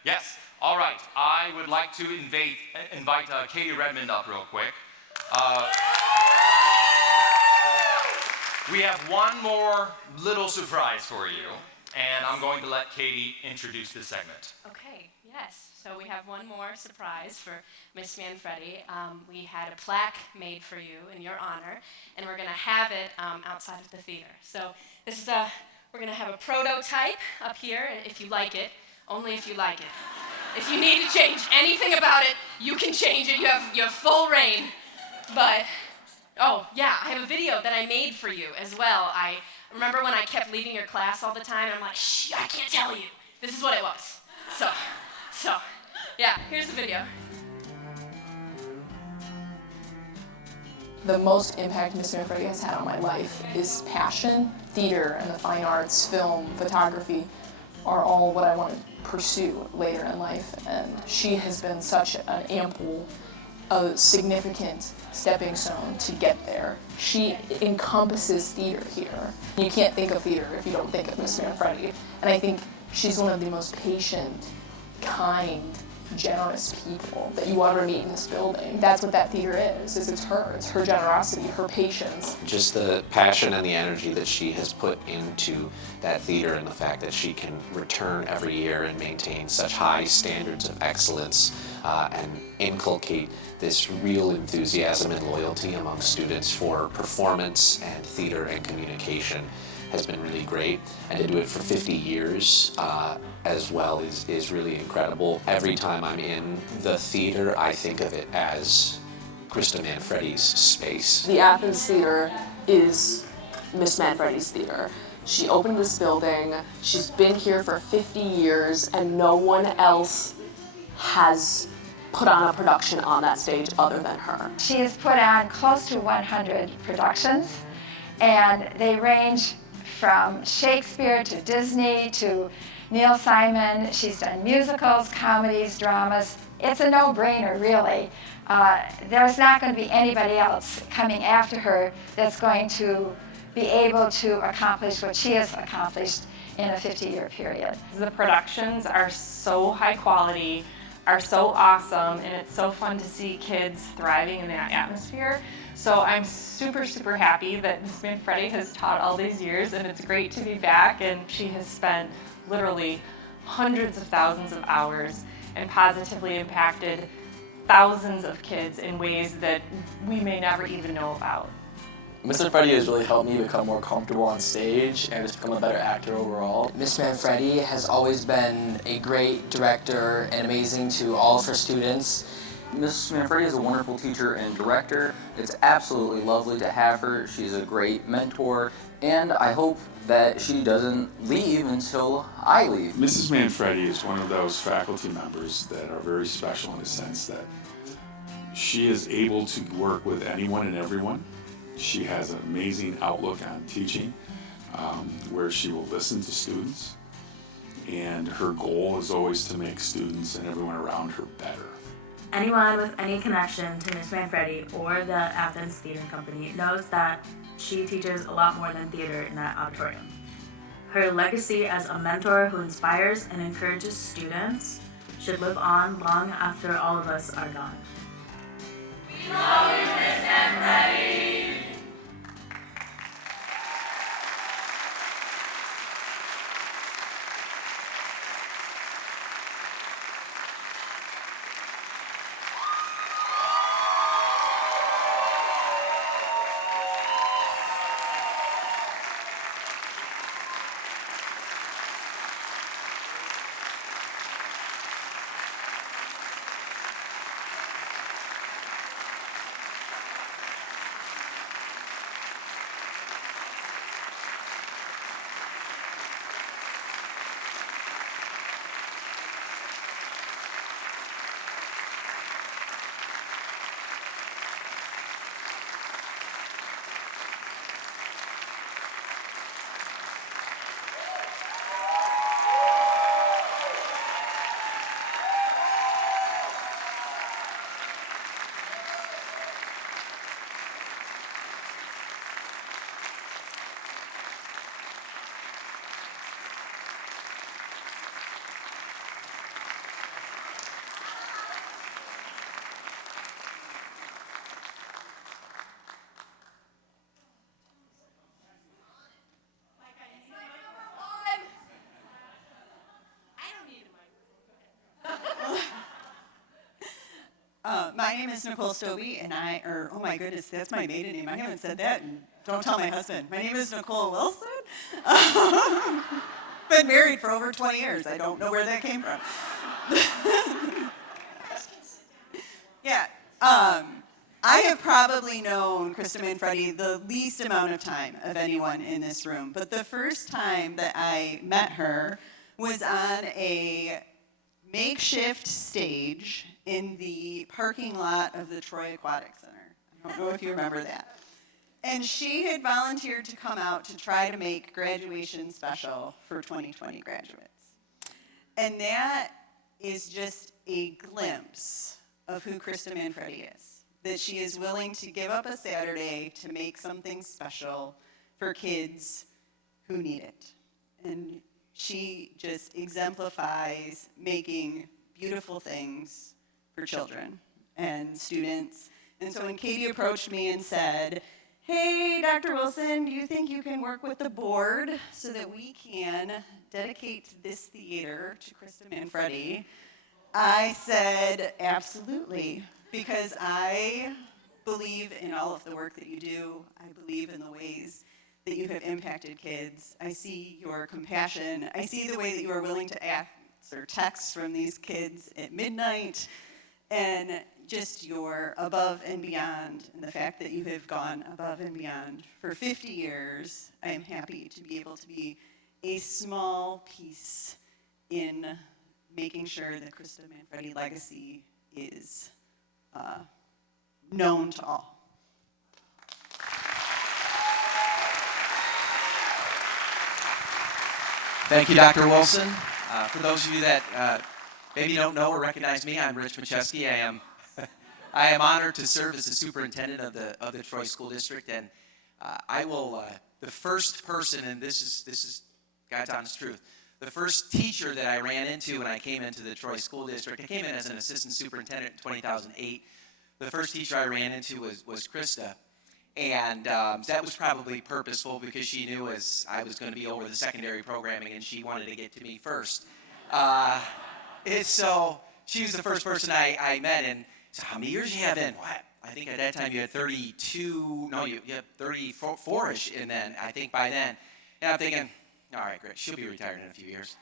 Yes. All right. I would like to invite Katie Redmond up real quick. We have one more little surprise for you, and I'm going to let Katie introduce this segment. Okay, yes. So we have one more surprise for Miss Manfredi. We had a plaque made for you in your honor, and we're going to have it outside of the theater. So this is we're going to have a prototype up here, if you like it, only if you like it. If you need to change anything about it, you can change it. You have full reign. But, oh, yeah, I have a video that I made for you as well. I remember when I kept leaving your class all the time, and I'm like, shh, I can't tell you. This is what it was. So, yeah, here's the video. The most impact Miss Manfredi has had on my life is passion. Theater and the fine arts, film, photography are all what I want to pursue later in life. And she has been such an ample, significant stepping stone to get there. She encompasses theater here. You can't think of theater if you don't think of Miss Manfredi. And I think she's one of the most patient, kind, generous people that you ever meet in this building. That's what that theater is it's her generosity, her patience. Just the passion and the energy that she has put into that theater, and the fact that she can return every year and maintain such high standards of excellence and inculcate this real enthusiasm and loyalty among students for performance and theater and communication has been really great. And to do it for 50 years as well is really incredible. Every time I'm in the theater, I think of it as Krista Manfredi's space. The Athens Theater is Miss Manfredi's theater. She opened this building, she's been here for 50 years, and no one else has put on a production on that stage other than her. She has put on close to 100 productions, and they range from Shakespeare to Disney to Neil Simon. She's done musicals, comedies, dramas. It's a no-brainer, really. There's not going to be anybody else coming after her that's going to be able to accomplish what she has accomplished in a 50-year period. The productions are so high quality, are so awesome, and it's so fun to see kids thriving in that atmosphere. So I'm super, super happy that Ms. Manfredi has taught all these years, and it's great to be back, and she has spent literally hundreds of thousands of hours and positively impacted thousands of kids in ways that we may never even know about. Miss Manfredi has really helped me become more comfortable on stage and just become a better actor overall. Miss Manfredi has always been a great director and amazing to all of her students. Miss Manfredi is a wonderful teacher and director. It's absolutely lovely to have her. She's a great mentor, and I hope that she doesn't leave until I leave. Mrs. Manfredi is one of those faculty members that are very special in the sense that she is able to work with anyone and everyone. She has an amazing outlook on teaching, where she will listen to students, and her goal is always to make students and everyone around her better. Anyone with any connection to Miss Manfredi or the Athens Theater Company knows that she teaches a lot more than theater in that auditorium. Her legacy as a mentor who inspires and encourages students should live on long after all of us are gone. We love you, Miss Manfredi. my name is Nicole Stobie, and oh my goodness, that's my maiden name. I haven't said that, and don't tell my husband. My name is Nicole Wilson. Been married for over 20 years. I don't know where that came from. Yeah. I have probably known Krista Manfredi the least amount of time of anyone in this room, but the first time that I met her was on a makeshift stage in the parking lot of the Troy Aquatic Center. I don't know if you remember that. And she had volunteered to come out to try to make graduation special for 2020 graduates. And that is just a glimpse of who Krista Manfredi is. That she is willing to give up a Saturday to make something special for kids who need it. And she just exemplifies making beautiful things for children and students. And so when Katie approached me and said, hey, Dr. Wilson, do you think you can work with the board so that we can dedicate this theater to Krista Manfredi? I said, absolutely, because I believe in all of the work that you do. I believe in the ways that you have impacted kids. I see your compassion. I see the way that you are willing to answer texts from these kids at midnight, and just your above and beyond, and the fact that you have gone above and beyond for 50 years. I am happy to be able to be a small piece in making sure that Krista Manfredi legacy is known to all. Thank you, Dr. Wilson. For those of you that maybe don't know or recognize me, I'm Rich Macheski. I am honored to serve as the superintendent of the Troy School District, and I will the first person, and this is God's honest truth. The first teacher that I ran into when I came into the Troy School District, I came in as an assistant superintendent in 2008. The first teacher I ran into was Krista, and that was probably purposeful because she knew as I was going to be over the secondary programming and she wanted to get to me first. So she was the first person I met, and so how many years you have in? What? I think at that time you had 32, no, you had 34-ish, and then I think by then, and I'm thinking, all right, great, she'll be retired in a few years.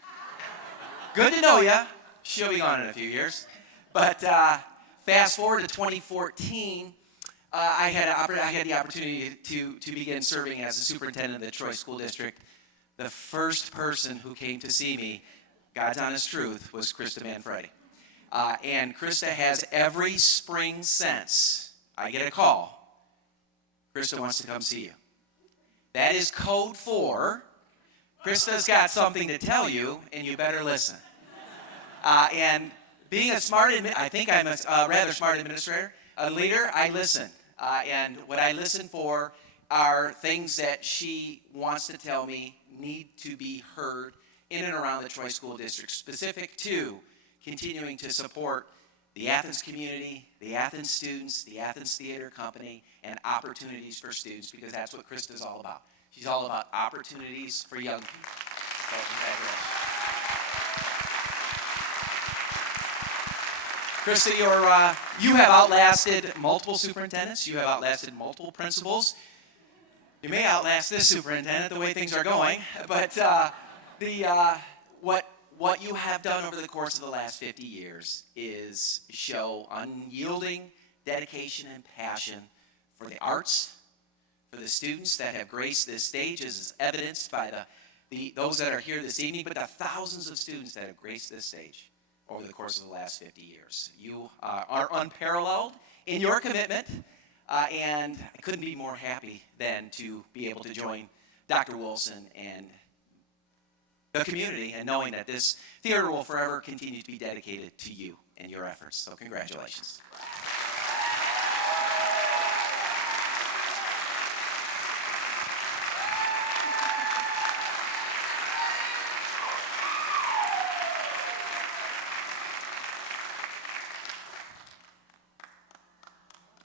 Good to know ya. She'll be gone in a few years. But fast forward to 2014, I had the opportunity to begin serving as the superintendent of the Troy School District. The first person who came to see me, God's honest truth, was Krista Manfredi. And Krista has every spring since I get a call, Krista wants to come see you. That is code for Krista's got something to tell you, and you better listen. And being a I think I'm a rather smart administrator, a leader, I listen. And what I listen for are things that she wants to tell me need to be heard in and around the Troy School District, specific to continuing to support the Athens community, the Athens students, the Athens Theater Company, and opportunities for students, because that's what Krista's all about. She's all about opportunities for young people. So congratulations. Krista, you have outlasted multiple superintendents. You have outlasted multiple principals. You may outlast this superintendent the way things are going, but what you have done over the course of the last 50 years is show unyielding dedication and passion for the arts, for the students that have graced this stage, as is evidenced by those that are here this evening, but the thousands of students that have graced this stage over the course of the last 50 years. You are unparalleled in your commitment, and I couldn't be more happy than to be able to join Dr. Wilson and the community, and knowing that this theater will forever continue to be dedicated to you and your efforts. So congratulations.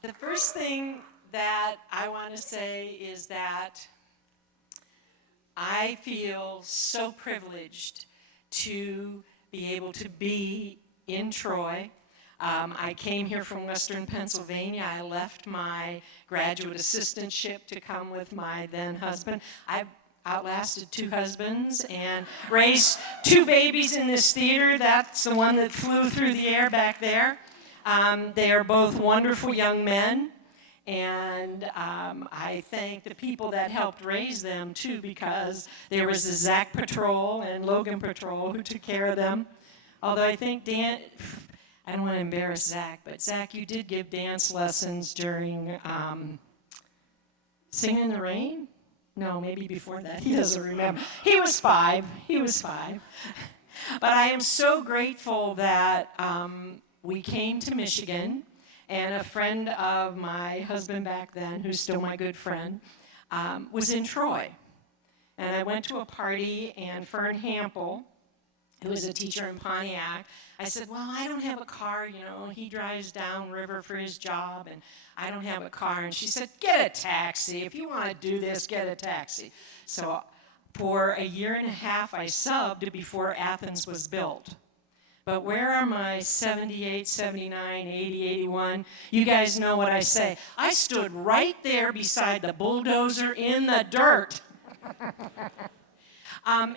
The first thing that I want to say is that I feel so privileged to be able to be in Troy. I came here from Western Pennsylvania. I left my graduate assistantship to come with my then husband. I outlasted 2 husbands and raised 2 babies in this theater. That's the one that flew through the air back there. They are both wonderful young men. And I thank the people that helped raise them, too, because there was the Zach Patrol and Logan Patrol who took care of them. Although I think Dan, I don't want to embarrass Zach, but Zach, you did give dance lessons during Singing in the Rain? No, maybe before that. He doesn't remember. He was 5. But I am so grateful that we came to Michigan. And a friend of my husband back then, who's still my good friend, was in Troy. And I went to a party, and Fern Hample, who was a teacher in Pontiac, I said, well, I don't have a car, he drives downriver for his job, and I don't have a car. And she said, get a taxi. If you want to do this, get a taxi. So for a year and a half, I subbed before Athens was built. But where are my 78, 79, 80, 81? You guys know what I say. I stood right there beside the bulldozer in the dirt.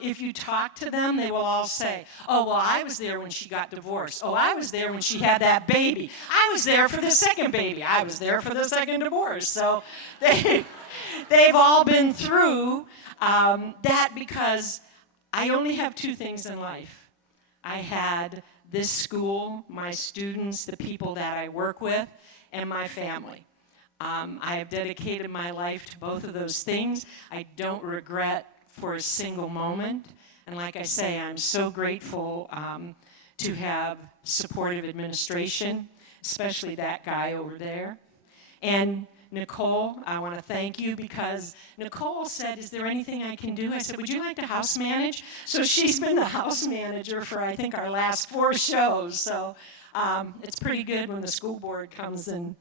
If you talk to them, they will all say, oh, well, I was there when she got divorced. Oh, I was there when she had that baby. I was there for the second baby. I was there for the second divorce. So they've all been through that, because I only have 2 things in life. I had this school, my students, the people that I work with, and my family. I have dedicated my life to both of those things. I don't regret for a single moment. And like I say, I'm so grateful to have supportive administration, especially that guy over there. And Nicole, I want to thank you, because Nicole said, is there anything I can do? I said, would you like to house manage? So she's been the house manager for, I think, our last 4 shows. So it's pretty good when the school board comes and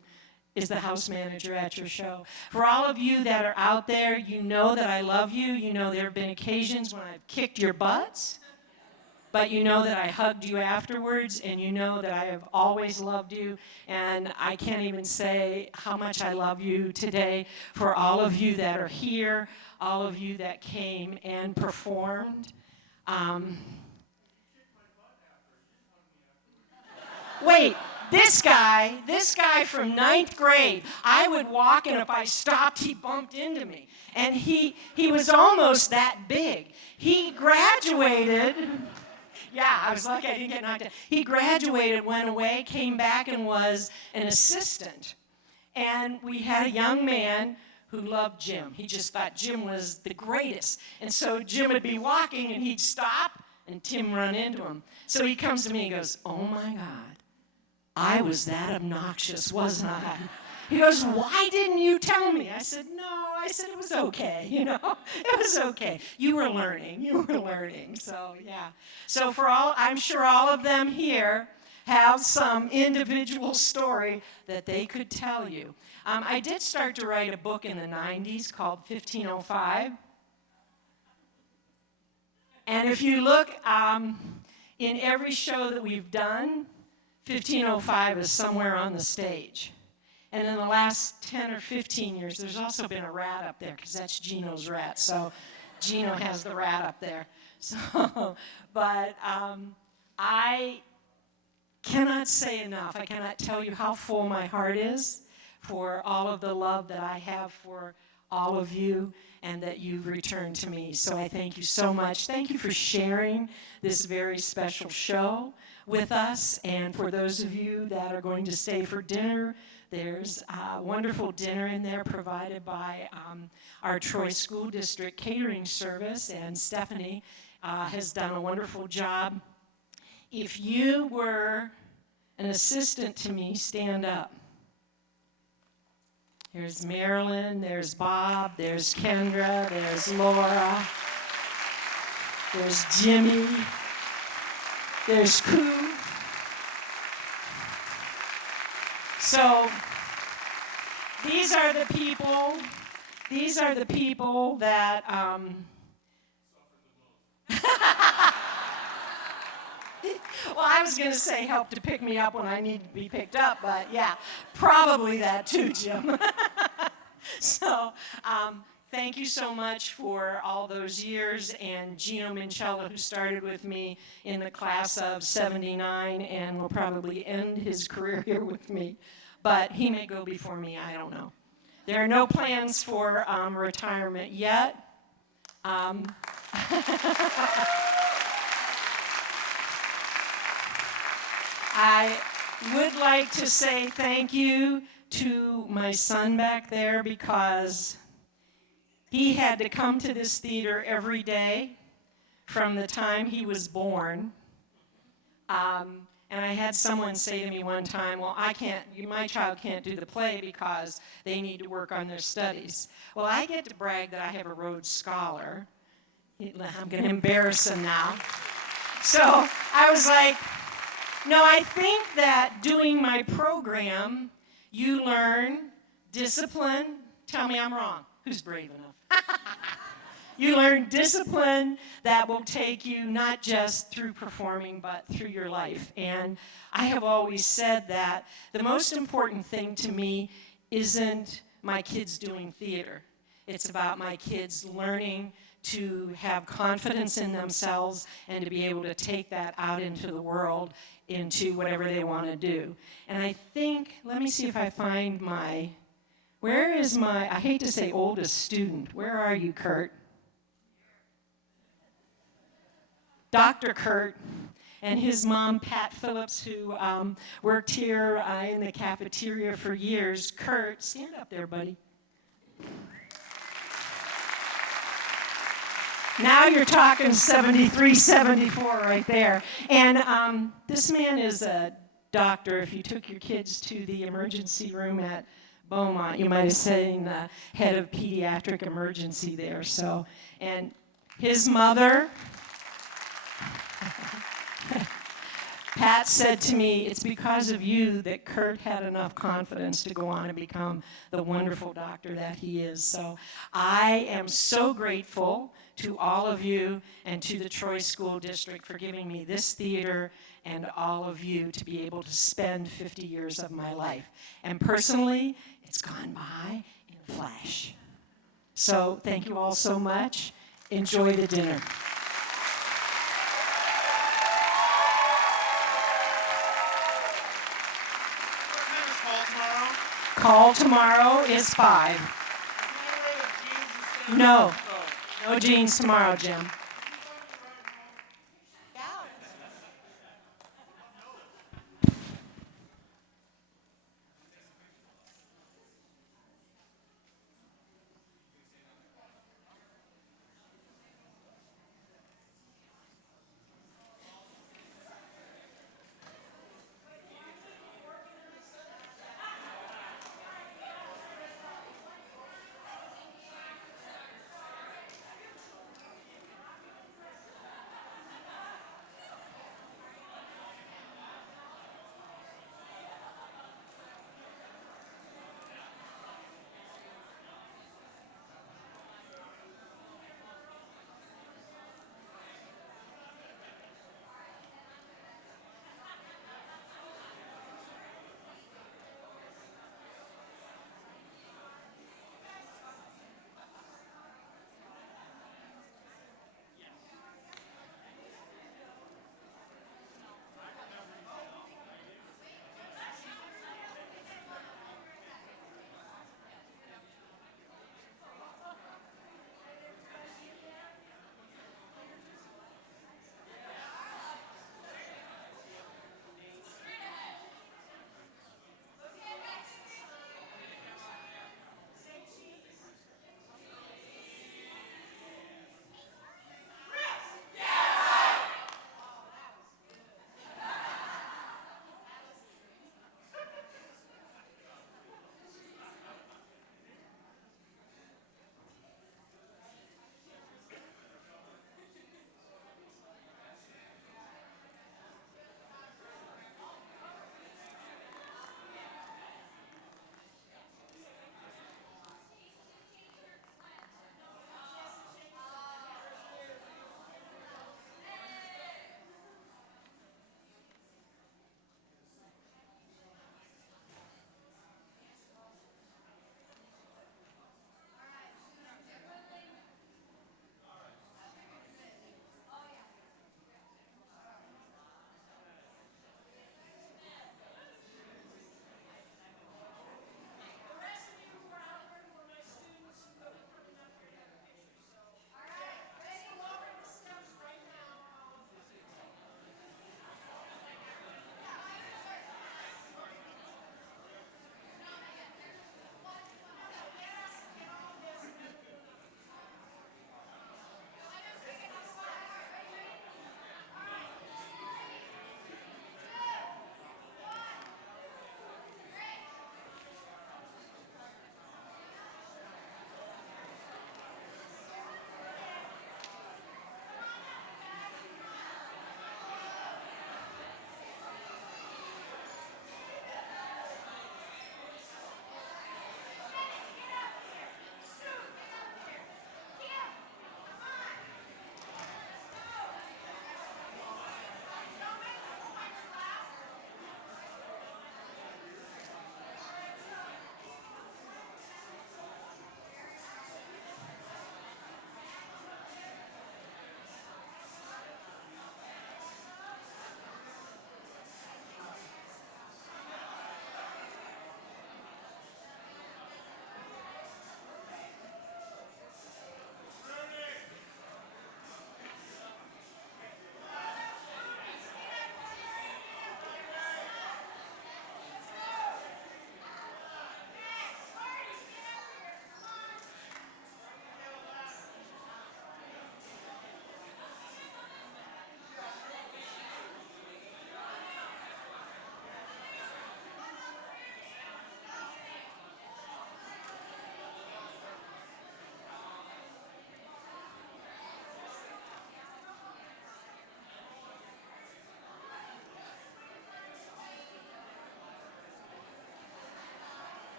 is the house manager at your show. For all of you that are out there, you know that I love you. You know there have been occasions when I've kicked your butts. But you know that I hugged you afterwards, and you know that I have always loved you, and I can't even say how much I love you today. For all of you that are here, all of you that came and performed. Wait, this guy from 9th grade, I would walk, and if I stopped, he bumped into me. And he was almost that big. He graduated. Yeah, I was lucky I didn't get knocked out. He graduated, went away, came back, and was an assistant. And we had a young man who loved Jim. He just thought Jim was the greatest. And so Jim would be walking, and he'd stop, and Tim run into him. So he comes to me and goes, oh, my God, I was that obnoxious, wasn't I? He goes, why didn't you tell me? I said, no. I said, it was okay, It was okay. You were learning. So, yeah. So I'm sure all of them here have some individual story that they could tell you. I did start to write a book in the 90s called 1505. And if you look in every show that we've done, 1505 is somewhere on the stage. And in the last 10 or 15 years, there's also been a rat up there, because that's Gino's rat. So Gino has the rat up there. So, but I cannot say enough. I cannot tell you how full my heart is for all of the love that I have for all of you, and that you've returned to me. So I thank you so much. Thank you for sharing this very special show with us. And for those of you that are going to stay for dinner, there's a wonderful dinner in there provided by our Troy School District catering service, and Stephanie has done a wonderful job. If you were an assistant to me, stand up. There's Marilyn, there's Bob, there's Kendra, there's Laura, there's Jimmy, there's Koo. So these are the people that Well, I was going to say help to pick me up when I need to be picked up, but yeah, probably that too, Jim. So, thank you so much for all those years, and Gino Minchella, who started with me in the class of '79 and will probably end his career here with me, but he may go before me, I don't know. There are no plans for retirement yet. I would like to say thank you to my son back there, because he had to come to this theater every day from the time he was born. And I had someone say to me one time, well, my child can't do the play because they need to work on their studies. Well, I get to brag that I have a Rhodes Scholar. I'm going to embarrass him now. So I was like, no, I think that doing my program, you learn discipline. Tell me I'm wrong. Who's brave enough? You learn discipline that will take you not just through performing, but through your life. And I have always said that the most important thing to me isn't my kids doing theater. It's about my kids learning to have confidence in themselves and to be able to take that out into the world, into whatever they want to do. And I think, let me see if I find where is I hate to say oldest student. Where are you, Kurt? Dr. Kurt and his mom, Pat Phillips, who worked here in the cafeteria for years. Kurt, stand up there, buddy. Now you're talking 73, 74 right there. And this man is a doctor. If you took your kids to the emergency room at Beaumont, you might have seen the head of pediatric emergency there. So, and his mother, Pat said to me, it's because of you that Kurt had enough confidence to go on and become the wonderful doctor that he is. So I am so grateful to all of you and to the Troy School District for giving me this theater and all of you to be able to spend 50 years of my life. And personally, it's gone by in a flash. So thank you all so much. Enjoy the dinner. Call tomorrow is 5. No jeans tomorrow, Jim.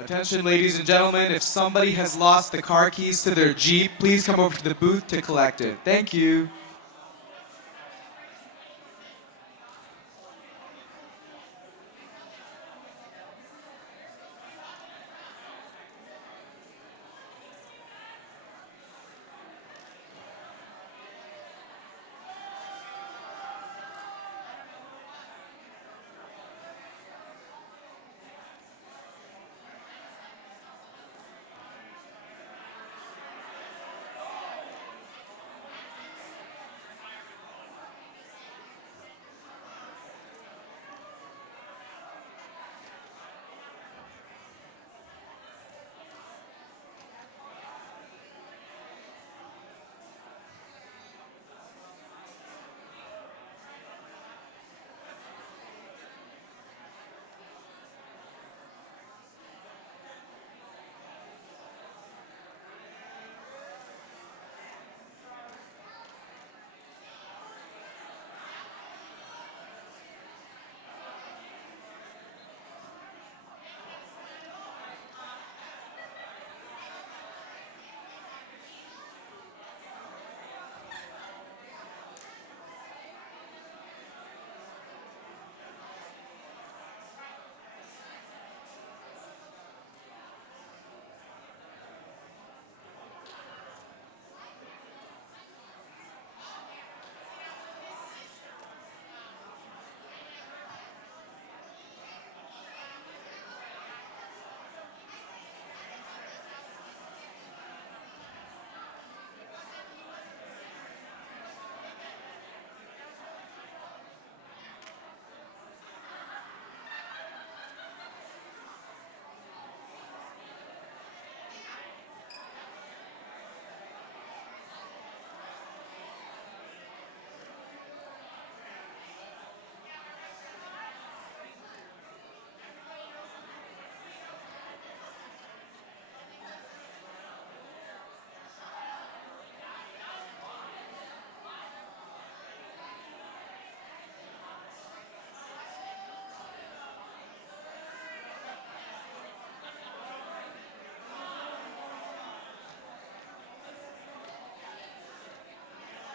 Attention, ladies and gentlemen, if somebody has lost the car keys to their Jeep, please come over to the booth to collect it. Thank you.